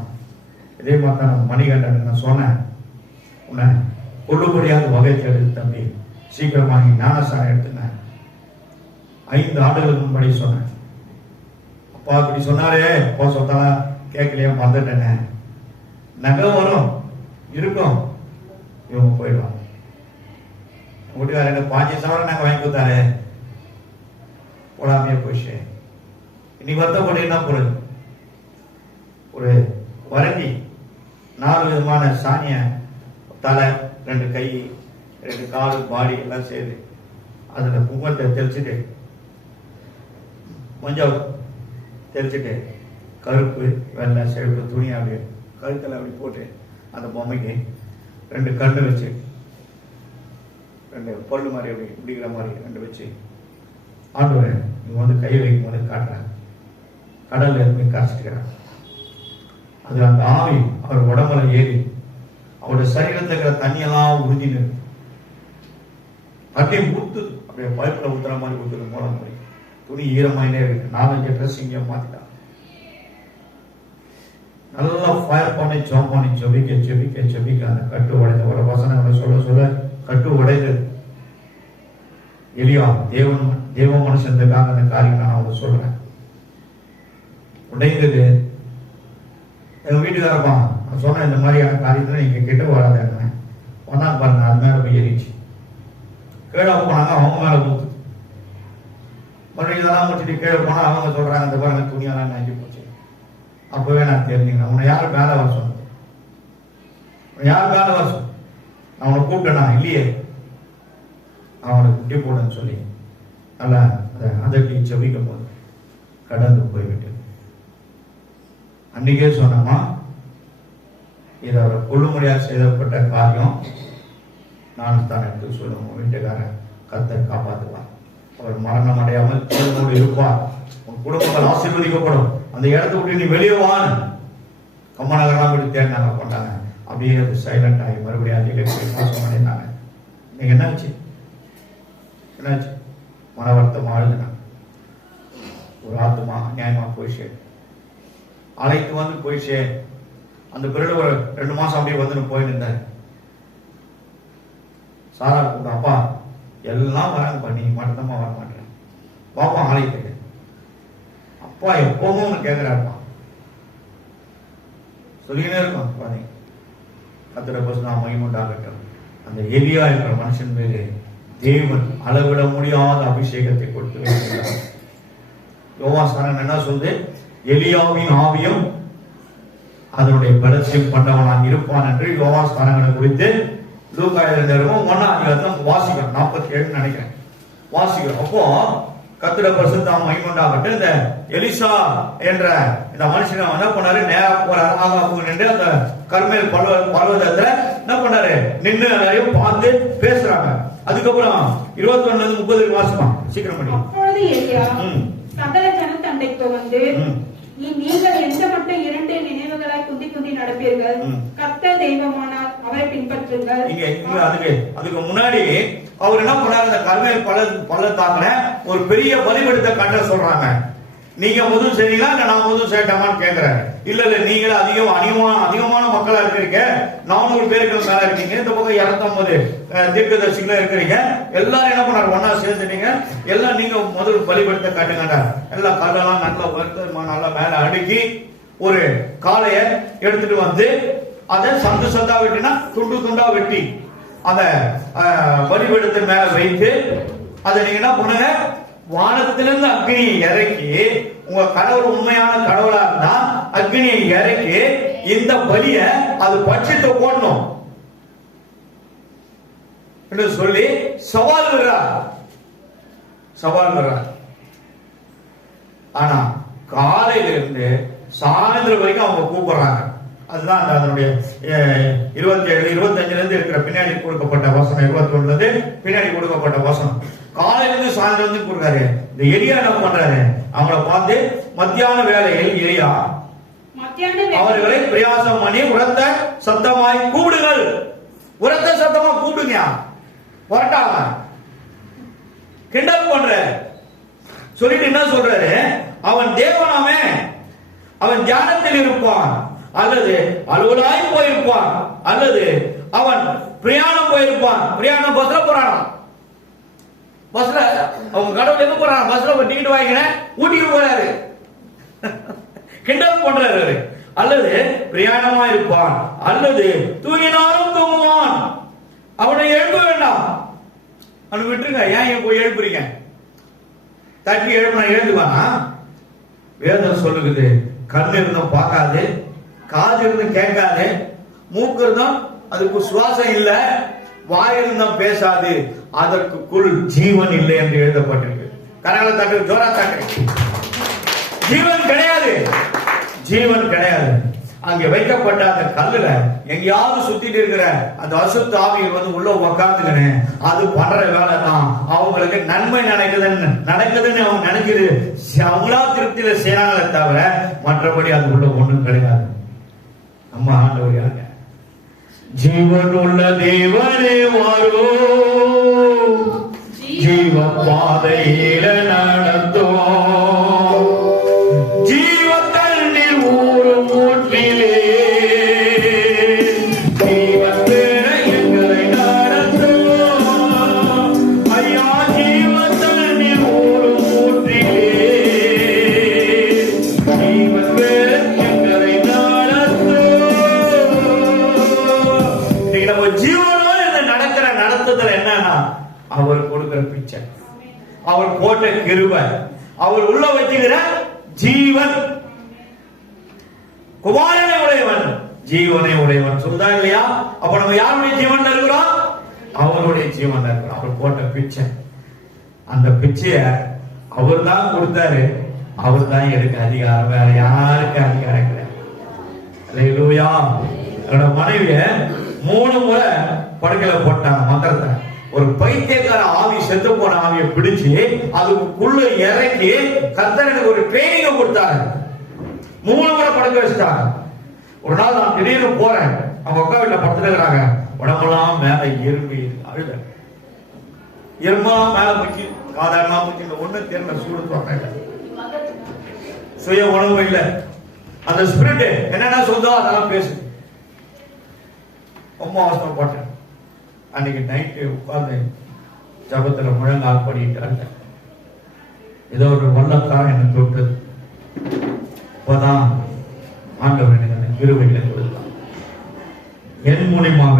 இதே மாதிரி தான் நம்ம மணிகண்டன் நான் சொன்னேன், உன்னை கொள்ளுபடியாக வகை கேடு தம்பி, சீக்கிரமாக நீ ஞானசாரம் எடுத்துனேன். 5 ஆண்டுகளுக்கு முன்னாடி சொன்னேன். அப்பா இப்படி சொன்னாரே, அப்பா சொன்னாலும் கேட்கலையே, மறந்துட்டேன். நகை வரும் இருக்கும், இவங்க போயிடுவாங்க. வீட்டுக்கார எனக்கு 5 சவரம் நாங்கள் வாங்கி கொடுத்தாரு, போடாமையே போயிடுச்சு. இன்னைக்கு வருத்தப்பட்டு என்ன பொருள், ஒரு வரண்டி 4 விதமான சாணிய தலை, 2 கை, 2 கால், பாடி எல்லாம் சேர்ந்து அதுல குங்குமத்தை தெளிச்சுட்டு, மஞ்சள் தெளிச்சுட்டு, கருப்பு வெள்ளை செழுப்பு துணி அப்படி கழுத்தில் அப்படி போட்டு அந்த பொம்மைக்கு 2 கண்ணு வச்சு, 2 பொருள் மாதிரி அப்படி பிடிக்கிற மாதிரி 2 வச்சு, ஆண்டவரே இவங்க கை வைக்கும் போது காட்டுறாங்க. கடல்ல இருந்து கரைச்சிட்டுக்கிறாங்க. அது அந்த ஆவி அவர் உடம்புல ஏறி அவருடைய சரீரத்தில் இருக்கிற தண்ணியெல்லாம் உறிஞ்சின்னு அப்படியே ஊத்து, அப்படியே பைப்பில் ஊத்துற மாதிரி ஊத்துற மூலம் மாதிரி துணி ஈரமாயினே இருக்கு. 4-5 ட்ரெஸ் இங்கே மாத்திட்டான். நல்லா ஃபயர் பண்ணி ஜோம் பண்ணி ஜெபிக்க ஜெபிக்க ஜெபிக்க அந்த கட்டு உடைந்த ஒரு வசனங்களை சொல்ல சொல்ல கட்டு உடைந்தது. எலியா தேவ மனுஷனுக்காக அந்த காரியம் நான் அவங்க சொல்றேன். உடைந்தது. எங்க வீட்டுக்காரப்பா நான் சொன்னேன், இந்த மாதிரியான காரியத்துல நீங்க கிட்ட வராத ஒன்னா பாருங்க, அது மேல போய் ஏறிச்சு. கீழே போனாங்க, அவங்க மேல ஊத்து. மறுபடியும் இதெல்லாம் முடிச்சுட்டு கீழே போனா அவங்க சொல்றாங்க, இந்த பாருங்க துணியெல்லாம் நஞ்சு போச்சு. அப்பவே நான் தெரிஞ்சுக்கிறேன், உன்னை யார் மேல வர சொன்னது, யார் மேல வர சொன்ன, நான் உன்னை கூப்பிட்டேனா இல்லையே, அவனை குட்டி போடுன்னு சொல்லி நல்லா அதற்கு ஜெபிக்கும் போது கடந்து போய்விட்டது. அன்னைக்கே சொன்னோமா, இதை அவரை கொள்ளும்படியாக செய்யப்பட்ட காரியம் நான் தான் என்று சொல்லுவோம். வீட்டுக்காரன் கர்த்தர் காப்பாற்றுவார். அவர் மரணம் அடையாமல் ஜீவனோடு இருப்பார். உன் குடும்பங்கள் ஆசீர்வதிக்கப்படும். அந்த இடத்த விட்டு நீ வெளியே வான்னு கம்மநகரெல்லாம் போய் தேடினாங்க, கொண்டாங்க. அப்படியே அது சைலண்ட் ஆகி மறுபடியும் அதிலே போய் மோசம் அடைந்தாங்க. நீங்க என்னாச்சு என்னாச்சு? மன வருத்தமா அழுதுனாங்க. ஒரு ஆத்துமா நியாயமா போயிடுச்சு, அழைத்து வந்து போயிடுச்சு. அந்த பிறகு ஒரு 2 மாசம் அப்படியே வந்து போயிட்டு இருந்தாரு. சாரா கூட, அப்பா எல்லாம் வராங்க பண்ணி மட்டும்தான் வர மாட்டேன், பாப்பா ஆலயத்துக்கு. அப்பா எப்பவும் கேட்கிறாருப்பா, சொல்லிக்கிட்டே இருக்கும். பாத்தீங்க, கர்த்தருடைய பரிசுத்த மகிமையுண்டாகட்டும். அந்த எலியா என்ற மனுஷன் மேலே தேவன் அளவிட முடியாத அபிஷேகத்தை கொடுத்து வைக்கிறார். யோவான் என்ன சொல்லுது? எலியாவின் ஆவியும் அதனுடைய பலத்தையும் கொண்டவனாக இருப்பான் என்று யோவான் ஸ்தானங்களை குறித்து லூக்கா 1 வாசிக்கிறோம். 47 நினைக்கிறேன் வாசிக்கிறோம். அப்போ கர்த்தருடைய பரிசுத்த மகிமையுண்டாகட்டும். இந்த எலிசா என்ற இந்த மனுஷனை என்ன பண்ணாரு? நேரா போறாரு. ஆகாபு நின்று அந்த கர்மேல் பர்வதத்துல என்ன பண்ணாரு? நின்று எல்லாரையும் பார்த்து பேசுறாங்க. அதுக்கப்புறம் 21-30 வாசமா சீக்கிரம் பண்ணி. அப்பொழுது எலியா சகல ஜனத்தண்டைக்கு வந்து, நீங்கள் எந்த மட்டும் 2 நினைவுகளாய் குந்தி குந்தி நடப்பீர்கள், கர்த்தர் தெய்வமானால் அவரை பின்பற்றுங்கள். அதுக்கு முன்னாடி அவர் என்ன பண்ணாரு? இந்த கர்மேல் பள்ளத்தாக்குல ஒரு பெரிய பலிபீடத்தை கட்ட சொல்றாங்க. நீங்க முதல் செய்றீங்களா இல்ல நான் முதல் செய்யட்டாமான்னு கேட்கிறேன். இல்ல நீங்களே அதிகமான மக்களா இருக்கிறீங்க, 400 பேருக்கு மேல இருக்கீங்க. இந்த பக்கம் 250 தீர்க்கதரிசிகளா இருக்கிறீங்க. எல்லாரும் என்ன பண்ணாரு? ஒன்னா சேர்ந்துட்டீங்க. எல்லாம் நீங்க முதல் பலிபீடத்தை கட்டுங்க. எல்லாம் கல்லெல்லாம் நல்லா வறுத்து நல்லா மேல அடுக்கி ஒரு காளைய எடுத்துட்டு வந்து அதை சந்து சந்தா வெட்டினா துண்டு துண்டா வெட்டி அந்த பலிபீடத்தின் மேல வைத்து அதை நீங்க என்ன பண்ணுங்க? வானத்திலிருந்து அக்னியை இறக்கி, உங்க கடவுள் உண்மையான கடவுளா இருந்தா அக்னியை இறக்கி இந்த பலிய அது பட்சித்து போடணும் என்று சொல்லி சவால் விடுறார். ஆனா காலையில இருந்து சாயந்தரம் வரைக்கும் அவங்க கூப்பிடுறாங்க. அதுதான் அதனுடைய 27, 25 இருக்கிற பின்னாடி கொடுக்கப்பட்ட வசனம். 21 பின்னாடி கொடுக்கப்பட்ட வசனம். காலையில இருந்து சாயந்தரம் வந்து கொடுக்காரு. இந்த எலியா என்ன பண்றாரு? அவங்கள பார்த்து மத்தியான வேளையில் எலியா அவர்களை பிரயாசம் பண்ணி உரத்த சத்தமாய் கூப்பிடுங்கள். உரத்த சத்தமா கூப்பிடுங்க. வரட்டாங்க கிண்டல் பண்ற சொல்லிட்டு என்ன சொல்றாரு? அவன் தேவனாமே, அவன் தியானத்தில் இருப்பான், அல்லது அலுவலாய் போயிருப்பான், அல்லது அவன் பிரயாணம் போயிருப்பான். பிரயாணம் பஸ்ல போறான். பஸ்ல அவங்க கடவுள் எங்க போறான்? பஸ்ல டிக்கெட் வாங்கினேன் ஊட்டிக்கு போறாரு. கிண்டல் பண்றாரு. அல்லது பிரயாணமா இருப்பான், அல்லது தூங்கினாலும் தூங்குவான். அவனை எழுப்ப வேண்டாம், அவனை விட்டுருங்க. ஏன் போய் எழுப்புறீங்க? தட்டி எழுப்பினா எழுதுவானா? வேதம் சொல்லுகிறது, கண் இருந்தும் பார்க்காது, காது இருந்தும் கேட்காது, மூக்கு இருந்தும் அதுக்கு சுவாசம் இல்ல, வாய் இருந்தும் பேசாது, அதற்குள் ஜீவன் இல்லை என்று எழுதப்பட்டிருக்கு. கரங்களை தட்டு, ஜோரா தட்டு. ஜீவன் கிடையாது, ஜீவன் கிடையாது. அங்க வைக்கப்பட்ட அந்த கல்லுல எங்கேயாவது சுத்திட்டு இருக்கிற அந்த அசுத்த ஆவிகள் வந்து உள்ள உக்காந்துக்கணும். அது பண்ற வேலை தான். அவங்களுக்கு நன்மை நடக்குதுன்னு அவங்க நினைக்கிறது. அவங்களா திருப்தியில செய்யறாங்களே தவிர மற்றபடி அது உள்ள ஒண்ணும் கிடையாது. நம்ம ஆண்டவர் யாருங்க? ஜீவன் உள்ள தேவனே வாரோ, ஜீவ பாதையில நடத்துவோம். அவர் கொடுக்கிற பிச்சை, அவர் போட்ட கிருபை, அவர் உள்ள வச்சுக்கிற ஜீவன். குமாரனை உடையவன், ஜீவனை உடையவன் சொல்லுதா இல்லையா? அப்ப நம்ம யாருடைய ஜீவன் இருக்கிறோம்? அவருடைய ஜீவன் இருக்கிறோம். அவர் போட்ட பிச்சை, அந்த பிச்சைய அவர் தான் கொடுத்தாரு. அவர் தான் எடுக்க அதிகாரம், வேற யாருக்கு அதிகாரம் கிடையாது. அல்லேலூயா. என்னோட மனைவிய 3 முறை படுக்கையில போட்டாங்க மந்திரத்தை. ஒரு பைத்தியக்கார ஆவி, செத்து போன ஆவியை பிடிச்சு அதுக்குள்ள இறக்கி கர்த்தர் எனக்கு ஒரு ட்ரைனிங் கொடுத்தாரு. 3 முறை படுக்க வச்சுட்டாங்க. ஒரு நாள் நான் திடீர்னு போறேன், அவங்க அக்கா வீட்டுல படுத்துக்கிறாங்க. உடம்பெல்லாம் மேல எறும்பி அழுத, எறும்பெல்லாம் மேல முக்கி, காதெல்லாம் முக்கி, ஒண்ணு தெரியல, சூடு தோட்டல, சுய உணவு இல்லை. அந்த ஸ்பிரிட் என்னென்ன சொல்றோ அதெல்லாம் பேசு. ரொம்ப அவசரப்பட்டேன். அன்னைக்கு நைட்டு உட்கார்ந்து ஜபத்துல முழங்கால் பண்ணிட்டு ஏதோ ஒரு வல்லக்காரன் என்ன தொட்டது. இப்பதான் ஆண்டவர் எனக்கு கிருபைகளை கொடுத்தார். என் மூலியமாக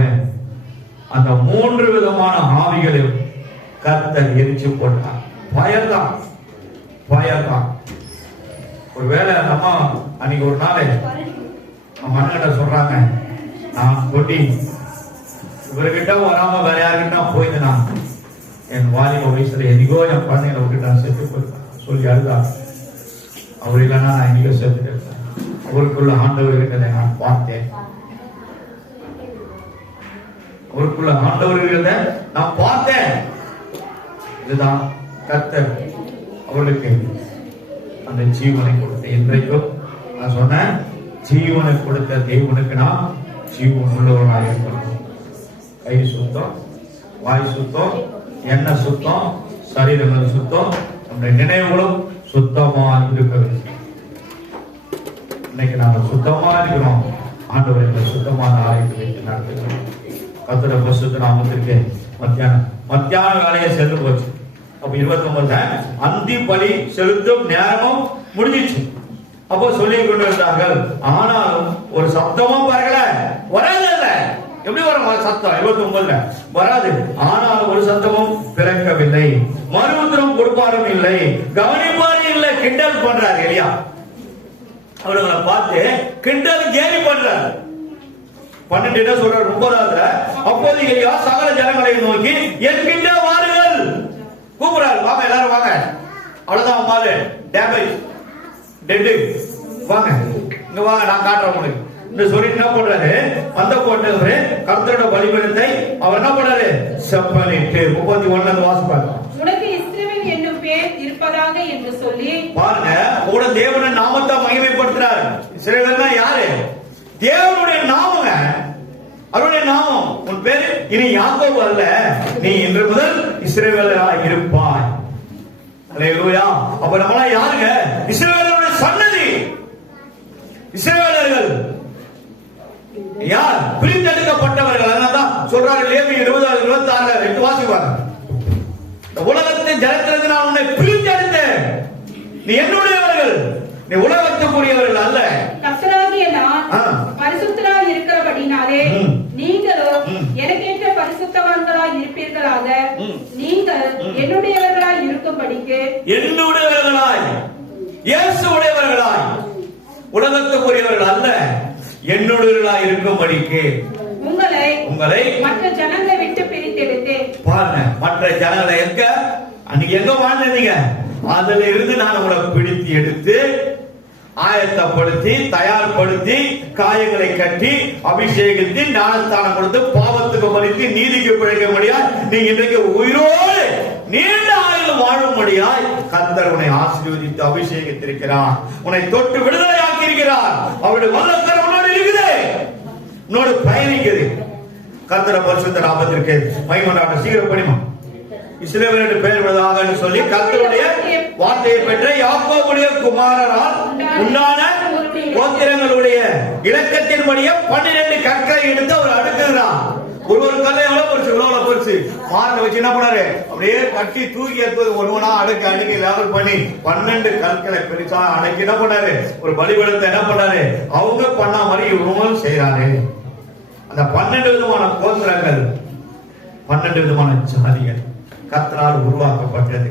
அந்த 3 விதமான ஆவிகளையும் கர்த்தர் எரிச்சு போட்டார். பயம்தான், பயம்தான். ஒருவேளை அம்மா அன்னைக்கு ஒரு நாள் நம்ம அண்ணன்கிட்ட சொல்றாங்க, நான் கொட்டி இவர்கிட்ட வராம வேற யாருக்கிட்ட போயிருந்தா என் வாலிப வயசுல எதிகோ என் குழந்தைங்களை விட்டு நான் செத்து போயிருக்கேன் சொல்லி அழுதா. அவர் இல்லைன்னா நான் எங்கேயோ செத்துட்டு இருக்கேன். அவருக்குள்ள ஆண்டவர் இருக்கிறதை நான் பார்த்தேன். அவருக்குள்ள ஆண்டவர் இருக்கிறத நான் பார்த்தேன். இதுதான் கர்த்தர் அவர்களுக்கு அந்த ஜீவனை கொடுத்த. இன்றைக்கும் நான் சொன்னேன், ஜீவனை கொடுத்த தேவனுக்கு நான் ஜீவன் உள்ளவனாக இருக்கணும். கை சுத்தம், வாய் சுத்தம், எண்ணெய் சுத்தம், சரீரங்கள் சுத்தம், நம்முடைய நினைவுகளும் சுத்தமா இருக்க வேண்டும். இன்னைக்கு நாம சுத்தமா இருக்கிறோம். ஆண்டவரை சுத்தமான ஆலயத்தை வைத்து நடத்துகிறோம். கர்த்தருடைய பரிசுத்த நாமத்திற்கு மத்தியான வேலையை சென்று போச்சு. அப்ப 29 அந்தி பலி செலுத்தும் நேரமும் முடிஞ்சிச்சு. அப்போ சொல்லி கொண்டிருந்தார்கள். ஆனாலும் ஒரு சத்தமும் வரல, வராது. எப்படி வரும் சத்தம்? 29 வராது. ஆனாலும் ஒரு சத்தமும் பிறக்கவில்லை. மறு உத்தரவும் கொடுப்பாரும் இல்லை, கவனிப்பாரும் இல்லை. கிண்டல் பண்றாரு எலியா. அவர்களை பார்த்து கிண்டல் கேலி பண்றாரு. 12 என்ன சொல்றாரு? 9 அப்போது எலியா சகல ஜனங்களை நோக்கி என்கிட்ட வாருங்கள் கூப்பிடுறாரு. வாங்க எல்லாரும் வாங்க. அவ்வளவுதான் அம்மாளு டேமேஜ் டெட், வாங்க இங்க வாங்க, நான் காட்டுறேன் உங்களுக்கு. இந்த சொல்லி என்ன பண்றாரு? வந்த போட்டவரு கர்த்தரோட பலிபீடத்தை அவர் என்ன பண்றாரு? செப்பனிட்டு 31 வாசிப்பாங்க. உனக்கு இஸ்ரவேல் என்னும் பேர் இருப்பதாக என்று சொல்லி பாருங்க, கூட தேவனுடைய நாமத்தை மகிமைப்படுத்துறாரு. இஸ்ரவேல்னா யாரு? தேவனுடைய நாமங்க, அவருடைய நாமம். உன் பேரு இனி யாக்கோபு அல்ல, நீ இன்று முதல் இஸ்ரவேலா இருப்பாய். அல்லேலூயா. அப்ப நம்மளா யாருங்க? இஸ்ரவேலருடைய சன்னதி. இஸ்ரவேலர்கள் யார்? பிரித்தெடுக்கப்பட்டவர்கள். அதனால்தான் சொல்றாரு லேவி 20:26 வாசிப்பாங்க. உலகத்தின் ஜனத்திலிருந்து நான் உன்னை பிரித்தெடுத்தேன், நீ என்னுடையவர்கள், நீ உலகத்துக்குரியவர்கள் அல்ல. கர்த்தராகிய நான் பரிசுத்தராய் இருக்கிறபடினாலே நீங்களும் எனக்கேற்ற பரிசுத்தவான்களாய் இருப்பீர்களாக. நீங்கள் என்னுடையவர்களாய் இருக்கும்படிக்கு, என்னுடையவர்களாய், இயேசு உடையவர்களாய், உலகத்துக்குரியவர்கள் அல்ல, என்னுடையவர்களாய் இருக்கும்படிக்கு உங்களை மற்ற ஜனங்களை விட்டு பிரித்தெடுத்தேன். பாருங்க, மற்ற ஜனங்களை எங்க அன்னைக்கு எங்க வாழ்ந்தீங்க, அதுல இருந்து நான் உங்களை பிடித்து எடுத்து ஆயத்தப்படுத்தி தயார்படுத்தி காயங்களை கட்டி அபிஷேகித்து ஞானஸ்தானம் கொடுத்து பாவத்துக்கு மறித்து நீதிக்கு பிழைக்க முடியாது நீ இன்றைக்கு உயிரோடு நீண்ட ஆயுள் வாழும்படியாய் கர்த்தர் உன்னை ஆசீர்வதித்து அபிஷேகித்திருக்கிறார். உன்னை தொட்டு விடுதலையாக்கி இருக்கிறார். அவருடைய வல்லக்கரம் உன்னோடு இருக்குது, உன்னோடு பயணிக்குது. கர்த்தர் பரிசுத்த நாமத்திற்கு மகிமை. சீக்கிரம் படிமா. இஸ்ரவேலுடைய பெயர் விடுவதாக சொல்லி கர்த்தருடைய வார்த்தையை பெற்ற யாக்கோபுடைய குமாரரால் உண்டான கோத்திரங்களுடைய இலக்கத்தின்படியே 12 கற்களை எடுத்து அவர் அடுக்குகிறார். ஒரு கல்லை எவ்வளவு பெருசு, இவ்வளவு பெருசு மார்க்க வச்சு என்ன பண்ணாரு? அப்படியே கட்டி தூக்கி எடுத்து ஒவ்வொன்னா அடுக்கி லெவல் பண்ணி 12 கற்களை பெருசா அடக்கி என்ன பண்ணாரு? ஒரு பலிபீடத்தை என்ன பண்ணாரு? அவங்க பண்ண மாதிரி இவங்களும் செய்யறாரு. அந்த 12 விதமான கோத்திரங்கள், 12 விதமான ஜாதிகள் கர்த்தரால் உருவாக்கப்பட்டது.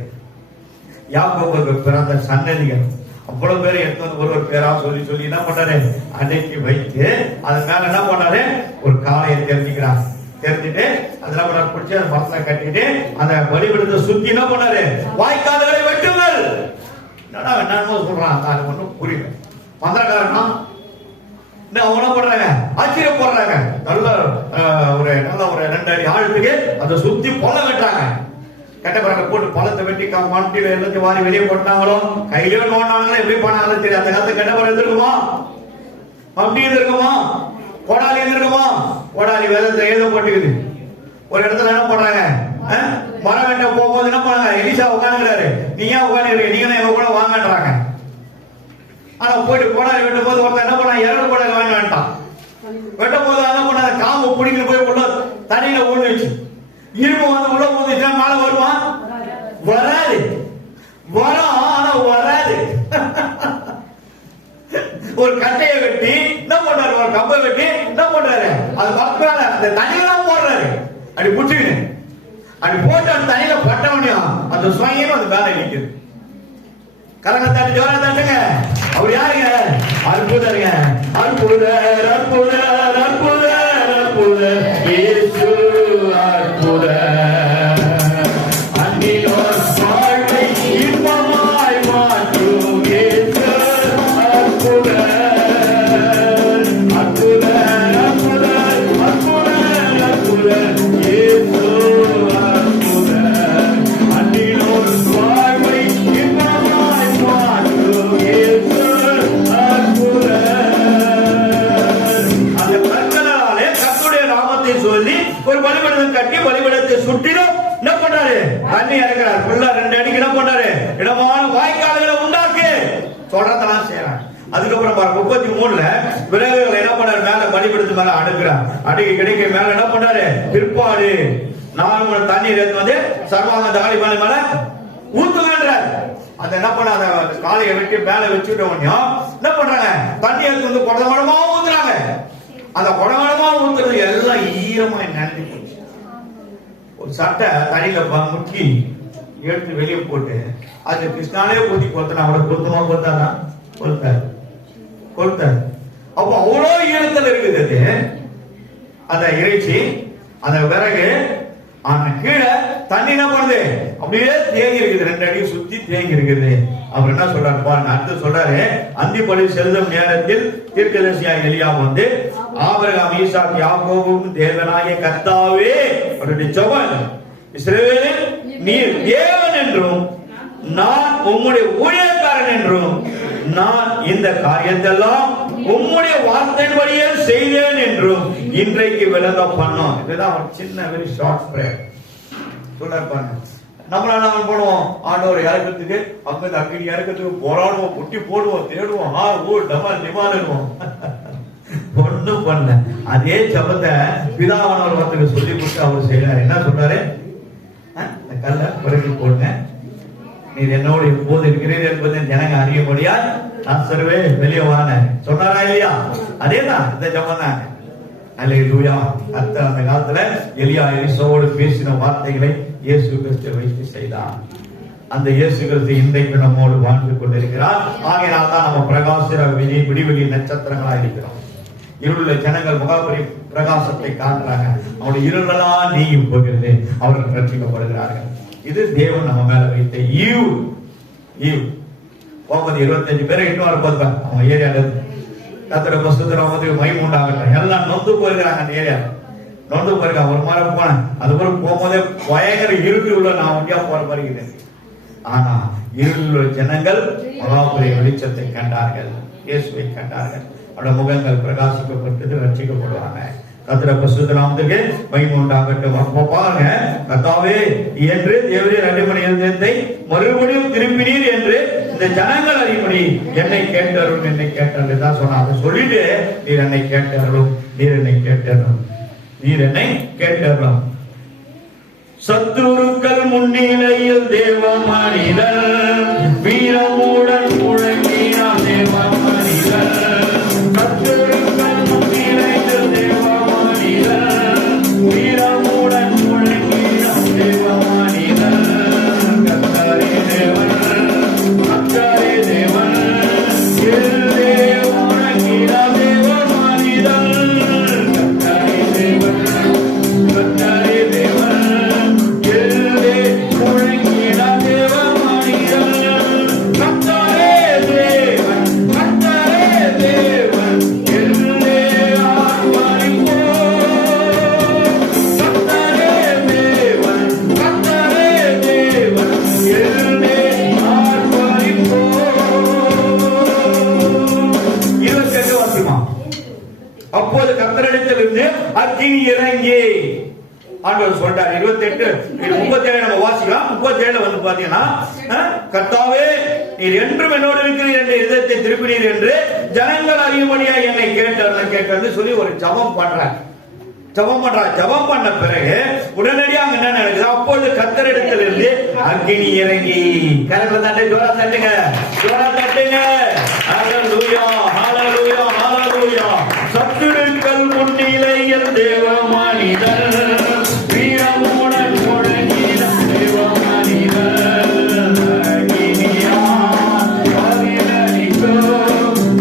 யாக்கோபுக்கு பிறந்த சன்னதிகள் அவ்வளவு பேரை எடுத்து ஒருவர் பேரா சொல்லி சொல்லி என்ன பண்ணாரு? அன்னைக்கு வைத்து அதன் மேல என்ன பண்ணாரு? ஒரு காளையை தெரிஞ்சுக்கிறார். தெரிஞ்சுட்டு அதெல்லாம் பிடிச்சி அந்த மரத்துல கட்டிட்டு அந்த பலிபீடத்தை சுத்தி என்ன பண்ணாரு? வாய்க்கால்களை வெட்டுங்கள். என்னடா என்னமோ சொல்றான், அது ஒன்றும் புரியல. மந்திரக்காரனா அவங்க பண்றாங்க, ஆச்சரியப்படுறாங்க. நல்ல ஒரு 2 அடி ஆழத்துக்கு அதை சுத்தி பழம் வெட்டாங்க. கட்டப்பறாங்க போட்டு பழத்தை வெட்டி மாட்டில எல்லாத்தையும் வாரி வெளியே போட்டாங்களோ, கையிலே நோண்டாங்களோ, எப்படி பண்ணாங்களோ தெரியும். அந்த காலத்து கட்டப்பறம் இருந்திருக்குமா? அப்படி இருந்திருக்குமா? கோடாலி இருந்திருக்குமா? கோடாலி வேதத்தை எழுத போட்டுக்குது. ஒரு இடத்துல என்ன பண்றாங்க, மரம் வெட்ட போகும்போது என்ன பண்ணாங்க, எலிசா உட்காந்துக்கிறாரு, நீங்க ஏன் உட்காந்துக்கிறீங்க, நீங்க எங்க கூட வாங்கன்றாங்க. ஆனா போயிட்டு கோடாலி வெட்டும் போது ஒருத்தர் என்ன பண்ணா, 2 கோடாலி வாங்கி வேண்டாம். வெட்டும் போது என்ன பண்ணாங்க, காம்பு பிடிக்கிட்டு போய் உள்ள தண்ணியில ஊழி வச்சு இரும்பு வந்து உள்ள ஊதிச்சா மேல வருவான், வராது. வரும் ஆனா வராது. ஒரு கட்டையை வெட்டி என்ன பண்றாரு, ஒரு கம்பை வெட்டி என்ன பண்றாரு, அது மக்களால அந்த தண்ணியெல்லாம் போடுறாரு. அப்படி புடிச்சுங்க, அப்படி போட்டு அந்த தண்ணியில பட்டவனையும் அந்த சுவையும் அது மேல நிற்குது. கரங்க தட்டி ஜோரா தட்டுங்க. அவர் யாருங்க? அற்புதருங்க. அற்புதர் அற்புதர் அற்புதர் அற்புதர் இயேசு அற்புதர். அன்பிலோர் வாழ்வை இன்பமாய் மாற்றும் இயேசு அற்புதர். அற்புதர் அற்புதர் அற்புதர் அற்புதர் இயேசு அற்புதர். அன்பிலோர் வாழ்வை இன்பமாய் மாற்றும் இயேசு அற்புதர். அந்த கற்களாலே கர்த்தருடைய நாமத்தை சொல்லி ஒரு பலிபீடம் கட்டி பலிபீடத்தை சுற்றிலும் என்ன பண்றாரு, தண்ணி இறக்குறாரு. ஃபுல்லா 2 அடிக்கு என்ன பண்றாரு, இடமான வாய்க்கால்களை உண்டாக்கு சொல்றதெல்லாம் செய்யறாங்க. அதுக்கப்புறம் 33ல விறகுகளை என்ன பண்றாரு, மேல பலிபீடத்து மேல அடுக்கிறார். அடிக்க கிடைக்க மேல என்ன பண்றாரு, பிற்பாடு 4 தண்ணீர் எடுத்து வந்து சர்வாங்க தாலி மேல மேல ஊத்துங்கன்றார். அந்த என்ன பண்ண, அந்த காலையை வெட்டி மேல வச்சுட்ட உடனே என்ன பண்றாங்க, தண்ணி எடுத்து வந்து குடகுடமா ஊத்துறாங்க. அந்த குடகுடமா ஊத்துறது எல்லாம் ஈரமா நனைஞ்சு போச்சு. ஒரு சட்டை தண்ணியில முக்கி எடுத்து வெளியே போட்டு அது கிருஷ்ணாலே ஊத்தி கொத்தனா, அவரை கொத்தமா கொத்தாதான் கொத்தாரு. அப்போ அவ்வளோ ஈரத்தில் இருக்குது அது அந்த இறைச்சி, அந்த விறகு. ஆனா கீழே தண்ணி என்ன பண்ணுது, அப்படியே தேங்கி இருக்குது, 2 அடி சுத்தி தேங்கி இருக்குது. அவர் என்ன சொல்றாரு பாருங்க, அடுத்து சொல்றாரு, அந்திப்படி செல்லும் நேரத்தில் தீர்க்கதரிசியாகிய எலியா வந்து ஆபிரகாம் ஈசாக் யாக்கோபும் தேவனாகிய கர்த்தாவே அவருடைய ஜெபம், இஸ்ரவேலில் நீர் தேவன் என்றும் நான் உம்முடைய ஊழியக்காரன் என்றும் நான் இந்த காரியத்தெல்லாம் உம்முடைய வார்த்தையின்படியே செய்தேன் என்றும் இன்றைக்கு விளங்க பண்ணோம். இதுதான் ஒரு சின்ன வெரி ஷார்ட் பிரேயர் சொல்றாரு. நம்மளால நாம போடுவோம், ஆண்டவர் இறக்கிறதுக்கு அங்க அக்கினி இறக்கிறதுக்கு போராடுவோம், முட்டி போடுவோம், தேடுவோம், நிமாடுவோம். ஒண்ணும் பண்ணல. அதே ஜபத்தை பிதாவானவர் ஒருத்தருக்கு சொல்லி கொடுத்து அவர் செய்யறாரு. என்ன சொல்றாரு, இந்த கல்ல குறைக்கு போடுங்க, நீர் என்னோடு எப்போது இருக்கிறீர் என்பதை ஜனங்க அறியும்படியா நான் சர்வே வெளியே வாங்க சொன்னாரா இல்லையா? அதேதான் இந்த ஜபம் தான். அல்லேலூயா. அந்த காலத்துல எலியா எலிசாவோடு பேசின வார்த்தைகளை இயேசு கிறிஸ்து வைத்து செய்தார். அந்த இயேசு கிறிஸ்து இன்றைக்கு நம்மோடு வாழ்ந்து கொண்டிருக்கிறார். ஆகையினால் தான் நம்ம பிரகாச விடிவெளி நட்சத்திரங்களா இருக்கிறோம். இருளுள்ள ஜனங்கள் முகாபரி பிரகாசத்தை காட்டுறாங்க. அவருடைய இருளெல்லாம் நீங்கி போகிறது, அவர்கள் ரட்சிக்கப்படுகிறார்கள். இது தேவன் நம்ம மேல வைத்த ஈவு. 25 பேரை இன்னும் இருப்பாங்க அவங்க ஏரியால. கர்த்தருடைய பரிசுத்த நாமத்துக்கு மகிமை உண்டாகட்டும். எல்லாம் நொந்து போயிருக்கிறாங்க. அந்த ஏரியா நொந்து போயிருக்காங்க. ஒரு மாதிரி போனேன், அதுக்கப்புறம் போகும்போதே பயங்கர இருள் உள்ள நான் ஒண்டியா போற மாதிரி இருந்தேன். ஆனா இருளுள்ள ஜனங்கள் மகாபுரிய வெளிச்சத்தை கண்டார்கள், இயேசுவை கண்டார்கள். அவருடைய முகங்கள் பிரகாசிக்கப்பட்டது, ரட்சிக்கப்படுவாங்க. கர்த்தருடைய பரிசுத்த நாமத்துக்கு மகிமை உண்டாகட்டும். அப்போ பாருங்க, கர்த்தாவே என்று தேவரே 2 மணி இருந்ததை மறுபடியும் திரும்பினீர் என்று இந்த ஜனங்கள் அறியும்படி என்னை கேட்டாரும் என்னை கேட்டார்கள் தான் சொன்னா. அதை சொல்லிட்டு நீர் என்னை கேட்டாரும், நீர் என்னை கேட்டாரும், நீர் என்னை கேட்டாரும். சத்துருக்கள் முன்னிலையில் தேவ மனிதர் வீரமுடன் முழங்கினார். தேவ மனிதர் சத்துருக்கள் முன்னிலையில் தேவ மனிதர் வீரமுடன் முழங்கினார். தேவ மனிதர் கர்த்தரே தேவன், கர்த்தரே தேவன், எல்லே முழங்கினார். தேவ மனிதர் கர்த்தரே தேவன், கர்த்தரே தேவன், எல்லே முழங்கினார். தேவ மனிதர் அப்போது கர்த்தரிடத்திலிருந்து அக்கினி இறங்கி ஆண்டவர் சொல்றார். 28 37 நம்ம வாசிக்கலாம். 37 வந்து பாத்தீங்கன்னா, கர்த்தாவே நீர் என்றும் என்னோடு இருக்கிறீர் என்ற இதயத்தை திருப்பினீர் என்று ஜனங்கள் அறியும்படியா என்னை கேட்டது சொல்லி ஒரு ஜபம் பண்றார். ஜபம் பண்ண பிறகு உடனடியாக என்ன நடக்குது? அப்பொழுது கர்த்தரிடத்திலிருந்து அக்கினி இறங்கி. கரங்களை தட்டி ஜோரா தட்டுங்க. ஹல்லேலூயா, ஹல்லேலூயா, ஹல்லேலூயா. சத்துருக்கள் முன்னிலை என் தேவ மனிதர் வீரமுடன் முழங்கின தேவ மனிதர் அக்கினியால் பதிலளிக்கும்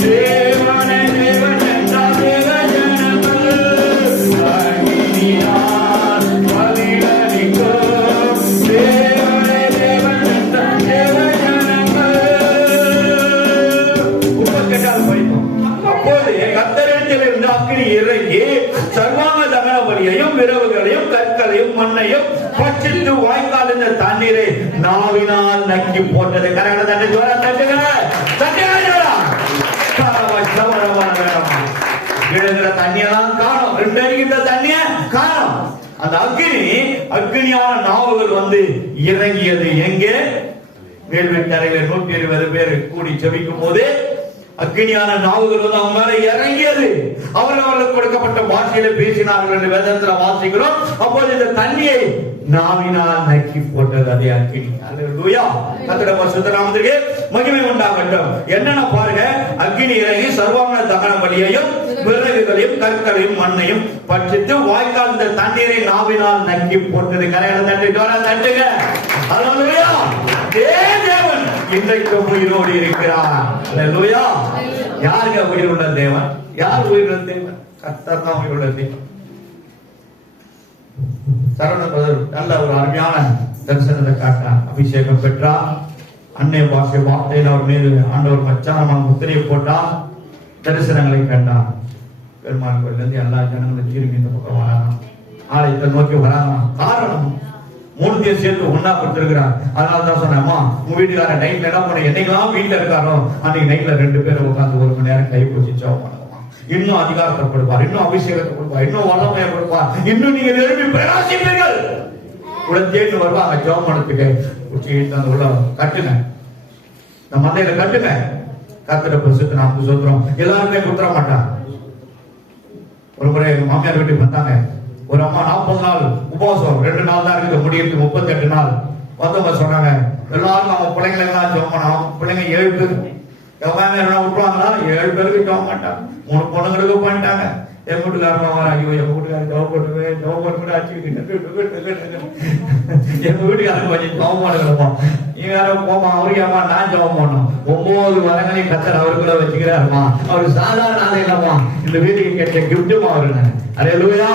தேவனே தேவன் என்றார் தேவ ஜனங்கள் அக்கினியால் பதிலளிக்கும் தேவனே தேவன் என்றார் தேவ ஜனங்கள். 38 படிப்போம். அப்போது கர்த்தரிடத்திலிருந்து அக்கினி இறங்கி சர்வாங்க தகன பலியையும் விரவுகளையும் கற்களையும் மண்ணையும் பட்சித்து வாய்க்கால் இந்த தண்ணீரை நாவினால் நக்கி போட்டது. கரங்களை தட்டி ஜோரா தட்டுங்க. விழுகிற தண்ணியெல்லாம் காணும். 2 அடிக்கிற தண்ணிய காணும். அந்த அக்னியான நாவுகள் வந்து இறங்கியது எங்கே? வேள்வித்தரையில 120 பேர் கூடி ஜெபிக்கும் போது அக்னியான நாவுகள் வந்து அவங்க மேல இறங்கியது. அவர்களுக்கு கொடுக்கப்பட்ட பாஷையில பேசினார்கள் என்று வேதத்துல வாசிக்கிறோம். அப்போது இந்த தண்ணியை நாவினால் நக்கி போட்டது அதே அக்கினி. அல்லேலூயா. கர்த்தருடைய பரிசுத்த நாமத்திற்கு மகிமை உண்டாகட்டும். என்னன்னா பாருங்க, அக்கினி இறங்கி சர்வாங்க தகன பலியையும் விறகுகளையும் கற்களையும் மண்ணையும் பட்சித்து வாய்க்கால் இந்த தண்ணீரை நாவினால் நக்கி போட்டது. கரைகளை தட்டி ஜோரா தட்டுங்க. அல்லேலூயா. தேவன் இன்றைக்கு உயிரோடு இருக்கிறார். அல்லேலூயா. யாருங்க உயிருள்ள தேவன்? யார் உயிருள்ள தேவன்? கர்த்தர் தான் உயிருள்ள தேவன். சரவண பிரதர் நல்ல ஒரு அருமையான தரிசனத்தை காட்டார். அபிஷேகம் பெற்றார். அன்னை பாஷை வார்த்தையில் அவர் மீது ஆண்டவர் மச்சானமாக முத்திரையை போட்டார். தரிசனங்களை கண்டார். பெருமாள் கோயிலிருந்து எல்லா ஜனங்களும் திரும்பி இந்த பக்கம் வராங்க, ஆலயத்தை நோக்கி வராங்க. காரணம் 3 சேர்த்து ஒன்னா கொடுத்திருக்கிறார். அதனாலதான் சொன்னேம்மா, உங்க வீட்டுக்கார நைட்ல என்ன பண்ண, என்னைக்கெல்லாம் வீட்டுல இருக்காரோ அன்னைக்கு நைட்ல 2 பேரும் உட்காந்து 1 மணி நேரம் கை பிடிச்சி ஜெபம் பண்ணுவோம். இன்னும் அதிகாரத்தை கொடுப்பார், இன்னும் அபிஷேகத்தை கொடுப்பார், இன்னும் வல்லமையை கொடுப்பார், இன்னும் நீங்க எழுப்பி பிரகாசிப்பீர்கள். உள்ள தேடி வருவாங்க ஜெபம் பண்ணத்துக்கு. உச்சிட்டு அந்த உள்ள கட்டுங்க, இந்த மந்தையில கட்டுங்க. கர்த்தருடைய பரிசுத்த நாமத்துக்கு சொல்றோம். எல்லாருமே குத்துற மாட்டான். ஒரு முறை எங்க மாமியார் வீட்டுக்கு வந்தாங்க. ஒரு அம்மா 40 நாள் உபவாசம், 2 நாள் தான் இருக்குது, முடியிருக்கு 38 நாள். வந்தவங்க சொன்னாங்க, எல்லாரும் நம்ம பிள்ளைங்களை எல்லாம் ஜெபம் பண்ணோம். பிள்ளைங்க 7 பேர் எவ்வளவு என்ன விட்டுருவாங்களா? 7 பேருக்கு ஜெபம் மாட்டாங்க. 3 பொண்ணுங்களுக்கு பண்ணிட்டாங்க. என் வீட்டுக்காரமா வர, ஐயோ எங்க வீட்டுக்காரர் ஜெபம் போட்டுவேன், ஜெபம் போட்டு அச்சுக்கிட்டு எங்க வீட்டுக்காரங்க கொஞ்சம் ஜெபம் பண்ணுறோமா, நீ வேற போமா, அவருக்கு ஏமா நான் ஜெபம் பண்ணோம். 9 வரங்களையும் கத்தர் அவருக்குள்ள வச்சுக்கிறாருமா. அவரு சாதாரண ஆளு இல்லம்மா, இந்த வீட்டுக்கு கிடைச்ச கிஃப்ட்டுமா அவரு. அல்லேலூயா.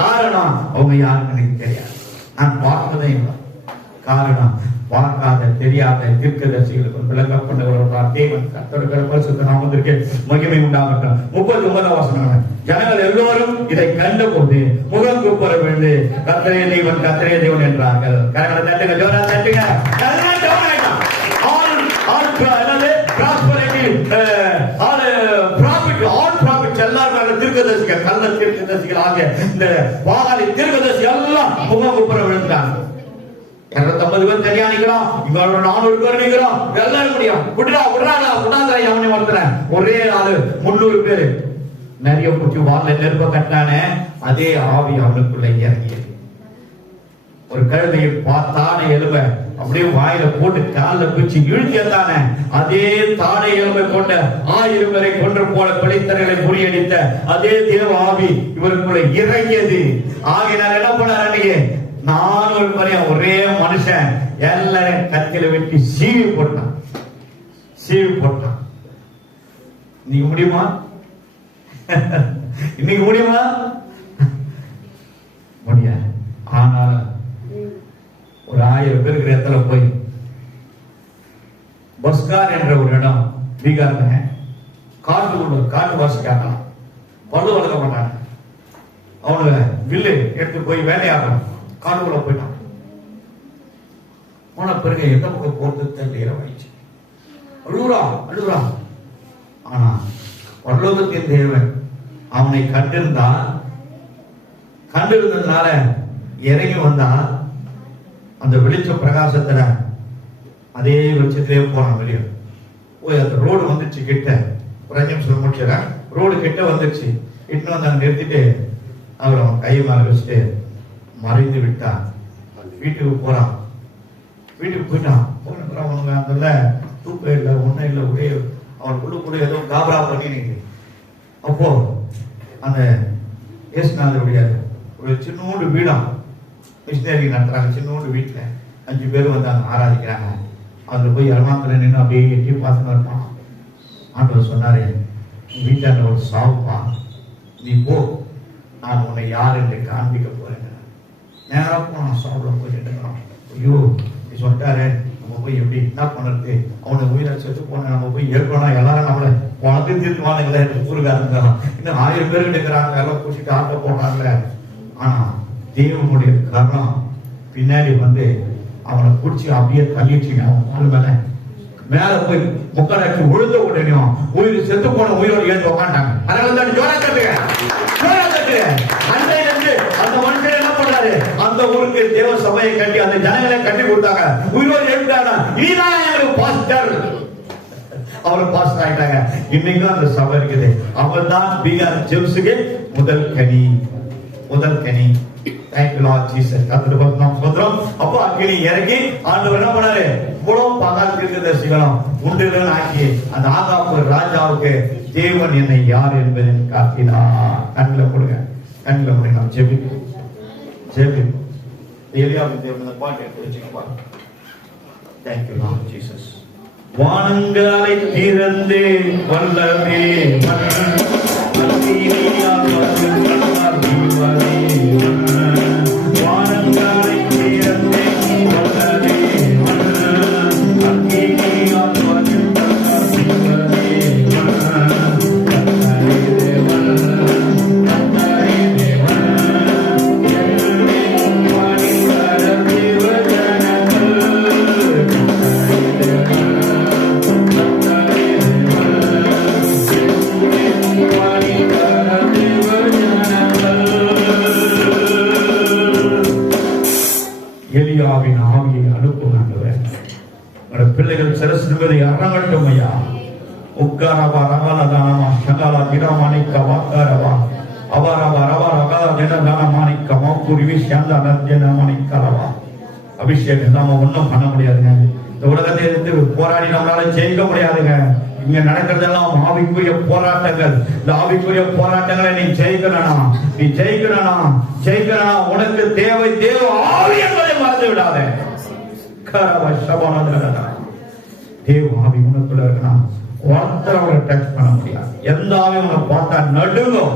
காரணம் அவங்க யாருன்னு எனக்கு தெரியாது, நான் பார்த்ததே இல்லை. காரணம் பார்க்காத தெரியாத தீர்க்கதரிசிகளுக்கு விளக்கப்பட்டவர்கள் தேவன். கர்த்தருடைய பரிசுத்த நாமத்திற்கு மகிமை உண்டாகட்டும். 39 வசனம். ஜனங்கள் எல்லோரும் இதை கண்டபோது முகம் குப்புற விழுந்து கர்த்தரே தேவன், கர்த்தரே தேவன் என்றார்கள். கரங்களை தட்டுங்க, ஜோரா தட்டுங்க. தீர்க்கதரிசிகள், கள்ள தீர்க்கதரிசிகள் ஆகிய இந்த வாகாலி தீர்க்கதரிசி எல்லாம் முகம் குப்புற விழுந்தாங்க. 250 பேர் தனியா நிக்கிறோம், இங்க 400 பேர் நிக்கிறோம், எல்லாரும் முடியும். அவனை ஒருத்தன் ஒரே ஆளு 300 பேரு நிறைய பிடிச்சி வாழ நெருப்ப கட்டினானே, அதே ஆவி அவனுக்குள்ள இறங்கியது. ஒரு கழுதையை தாடை எலும்ப அப்படியே வாயில போட்டு காலில் பிச்சு இழுத்தானே, அதே தாடை எலும்பை கொண்ட 1000 பேரை கொன்று போல பிழைத்தர்களை முறியடித்த அதே தேவ ஆவி இவருக்குள்ள இறங்கியது. ஆகினால் என்ன பண்ணார்? அன்னைக்கு 400 பேரைய ஒரே மனுஷன் எல்லாரையும் கத்தில வெட்டி சீவி போட்டான். இன்னைக்கு முடியுமா? இன்னைக்கு முடியுமா? முடியாது. ஆனால் ஒரு 1000 பேருக்கு இடத்துல போய் பஸ்கார் என்ற ஒரு இடம் பீகார்ல, காட்டு வாசிக்காங்க, பல்லு வளர்க்க மாட்டாங்க. அவனுங்க வில்லு எடுத்து போய் வேலையாகணும். காட்டுக்குள்ள போயிட்டான். போன பிறகு எந்த பக்கம் போறது தெரியவாயிடுச்சு. அழுகுறான். ஆனா பரலோகத்தின் தேவன் அவனை கண்டிருந்ததுனால இறங்கி வந்தா அந்த வெளிச்ச பிரகாசத்துல அதே வெளிச்சத்திலே போறான் வெளியே போய் அந்த ரோடு வந்துச்சு கிட்ட ஒரு 5 நிமிஷம் முடிச்சிடறேன். ரோடு கிட்ட வந்துருச்சு. இன்னும் வந்து நிறுத்திட்டு அவன் கையை மேல வச்சுட்டு மறைந்து விட்டான். வீட்டுக்கு போறான். வீட்டுக்கு போயிட்டான். அவனுக்கு அந்த தூக்கம் இல்லை, ஒன்றும் இல்லை, ஒரே அவனுக்குள்ள கூட ஏதோ காபரா பண்ணி. அப்போ அந்த இயேசுநாதருடைய ஒரு சின்னோண்டு வீடாம் மிஷினரி நடத்துறாங்க. சின்னோண்டு வீட்டில் 5 பேர் வந்து அங்கே ஆராதிக்கிறாங்க. அதில் போய் அருமாத்தில் நின்று அப்படியே எட்டி பார்த்துன்னு இருப்பான். ஆண்டவர் சொன்னாரு, வீட்டாண்ட ஒரு சாவுப்பா, நீ போ, நான் உன்னை யார் என்று காண்பிக்க போறேன். நேரம் போனான். சாவுல போயிட்டு ஐயோ நீ சொல்லிட்டாரு, நம்ம போய் எப்படி என்ன பண்ணுறது, அவனை உயிரை செத்து போன நம்ம போய் ஏற்கணும், எல்லாரும் நம்மளை குழந்தை தீர்த்துவானுங்களே, ஊருக்காரங்க இன்னும் 1000 பேர் இருக்கிறாங்க, எல்லாம் கூட்டிட்டு ஆட்ட போனாங்கல்ல. ஆனா தேவனுடைய கரணம் பின்னாடி வந்து அவனை பிடிச்சி அப்படியே தள்ளிடுச்சுங்க. அவன் கால் மேல போய் முக்காடாச்சு விழுந்த உடனே உயிர் செத்து போன உயிரோடு ஏந்து உட்காண்டாங்க. அதனால ஜோரா கட்டுங்க. அந்த மனுஷன் என்ன பண்ணாரு, அந்த ஊருக்கு தேவ சபையை கட்டி அந்த ஜனங்களை கட்டி கொடுத்தாங்க. உயிரோடு எழுந்தாங்க. இதுதான் எங்களுக்கு பாஸ்டர். அவரு பாஸ்டர் ஆயிட்டாங்க. இன்னைக்கும் அந்த சபை இருக்குது. அவர் தான் பீகார் ஜெம்ஸுக்கு முதல் கனி. Thank you Lord Jesus. கர்த்தருக்கு நாம் ஸ்தோத்திரம். அப்போ அக்கினி இறங்கி ஆண்டவர் என்ன பண்ணாரு, இவ்வளவு பகல் தீர்க்கதரிசிகளும் உண்டுடன் ஆக்கி அந்த ஆகாப்பு ராஜாவுக்கு தேவன் என்னை யார் என்பதை காட்டினார். கண்ணில் கொடுங்க. நாம் ஜெபிப்போம். எலியாவின் தேவன் பாட்டு எடுத்து வச்சுக்கோங்க. Thank you Lord Jesus. வானங்களை திறந்து வல்லமே வானங்களை திறந்து வல்லமே எலியாவின் ஆவியை அனுப்புகிறார்கள். பிள்ளைகள் சிரசுவதை அரங்கட்டும் ஐயா. உக்காரவா ரகலதானமா சகல கிரமாணிக்க வாக்காரவா அவரவா ரவா ரகல தினதானமாணிக்க மௌக்குருவி சாந்த நத்தியனமாணிக்கலவா. அபிஷேகம் நாம ஒன்றும் பண்ண முடியாதுங்க. இந்த உலகத்தை எடுத்து போராடி நம்மளால ஜெயிக்க முடியாதுங்க. இங்க நடக்கிறதெல்லாம் ஆவிக்குரிய போராட்டங்கள். இந்த ஆவிக்குரிய போராட்டங்களை நீ ஜெயிக்கணும். உனக்கு தேவை தேவ ஆவி என்பதை மறந்து விடாதே. தேவ ஆவி உனக்குள்ள இருக்கணும். ஒருத்தர் அவரை டச் பண்ண முடியாது. எந்த ஆவி உன்னை பார்த்தா நடுங்கும்.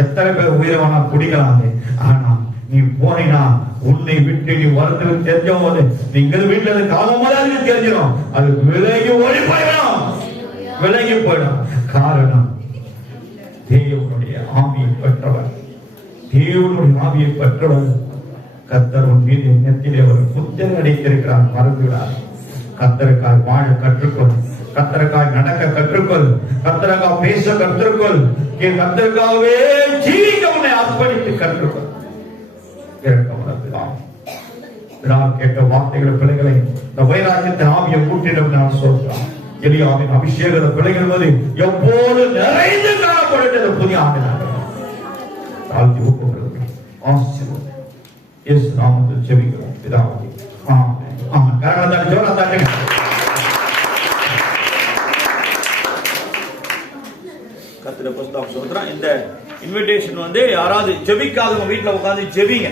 எத்தனை பேர் உயிரை வேணா குடிக்கலாம். ஆனா நீ போனா உன்னை விட்டு நீ வருது தெரிஞ்ச போது நீங்கள் வீட்டுல காலமாக தெரிஞ்சிடும். அது விலகி ஓடி போயிடும். காரணம் தேவனுடைய ஆவியை பெற்றவர். கர்த்தர் உன் மீது எண்ணத்திலே ஒரு புத்தர் அடைத்திருக்கிறார். மறந்துவிடார். கர்த்தருக்காய் வாழ கற்றுக்கொள். கர்த்தருக்காய் நடக்க கற்றுக்கொள். கர்த்தருக்காய் பேச கற்றுக்கொள். கர்த்தருக்காகவே ஜீவிக்க உன்னை அர்ப்பணித்து கற்றுக்கொள். கேட்ட வார்த்தைகளை பிள்ளைகளை இந்த வைராக்கியத்தின் ஆவியை கூட்டிடம் நான் சொல்றேன். எலியாவின் அபிஷேக பிள்ளைகள் போது எப்போது நிறைந்து காணப்படும் புதிய ஆண்டு தாழ்த்தி ஒப்புக்கொள்ளுங்கள். ஆசீர்வாதம் இயேசு நாமத்தில் ஜெபிக்கிறோம் பிதாவே. ஆமென். கரங்களை ஜோரா தட்டுங்க. கர்த்தருடைய பரிசுத்த நாமம். இந்த இன்விடேஷன் வந்து யாராவது ஜெபிக்காதவங்க வீட்டுல உட்கார்ந்து ஜெபிங்க.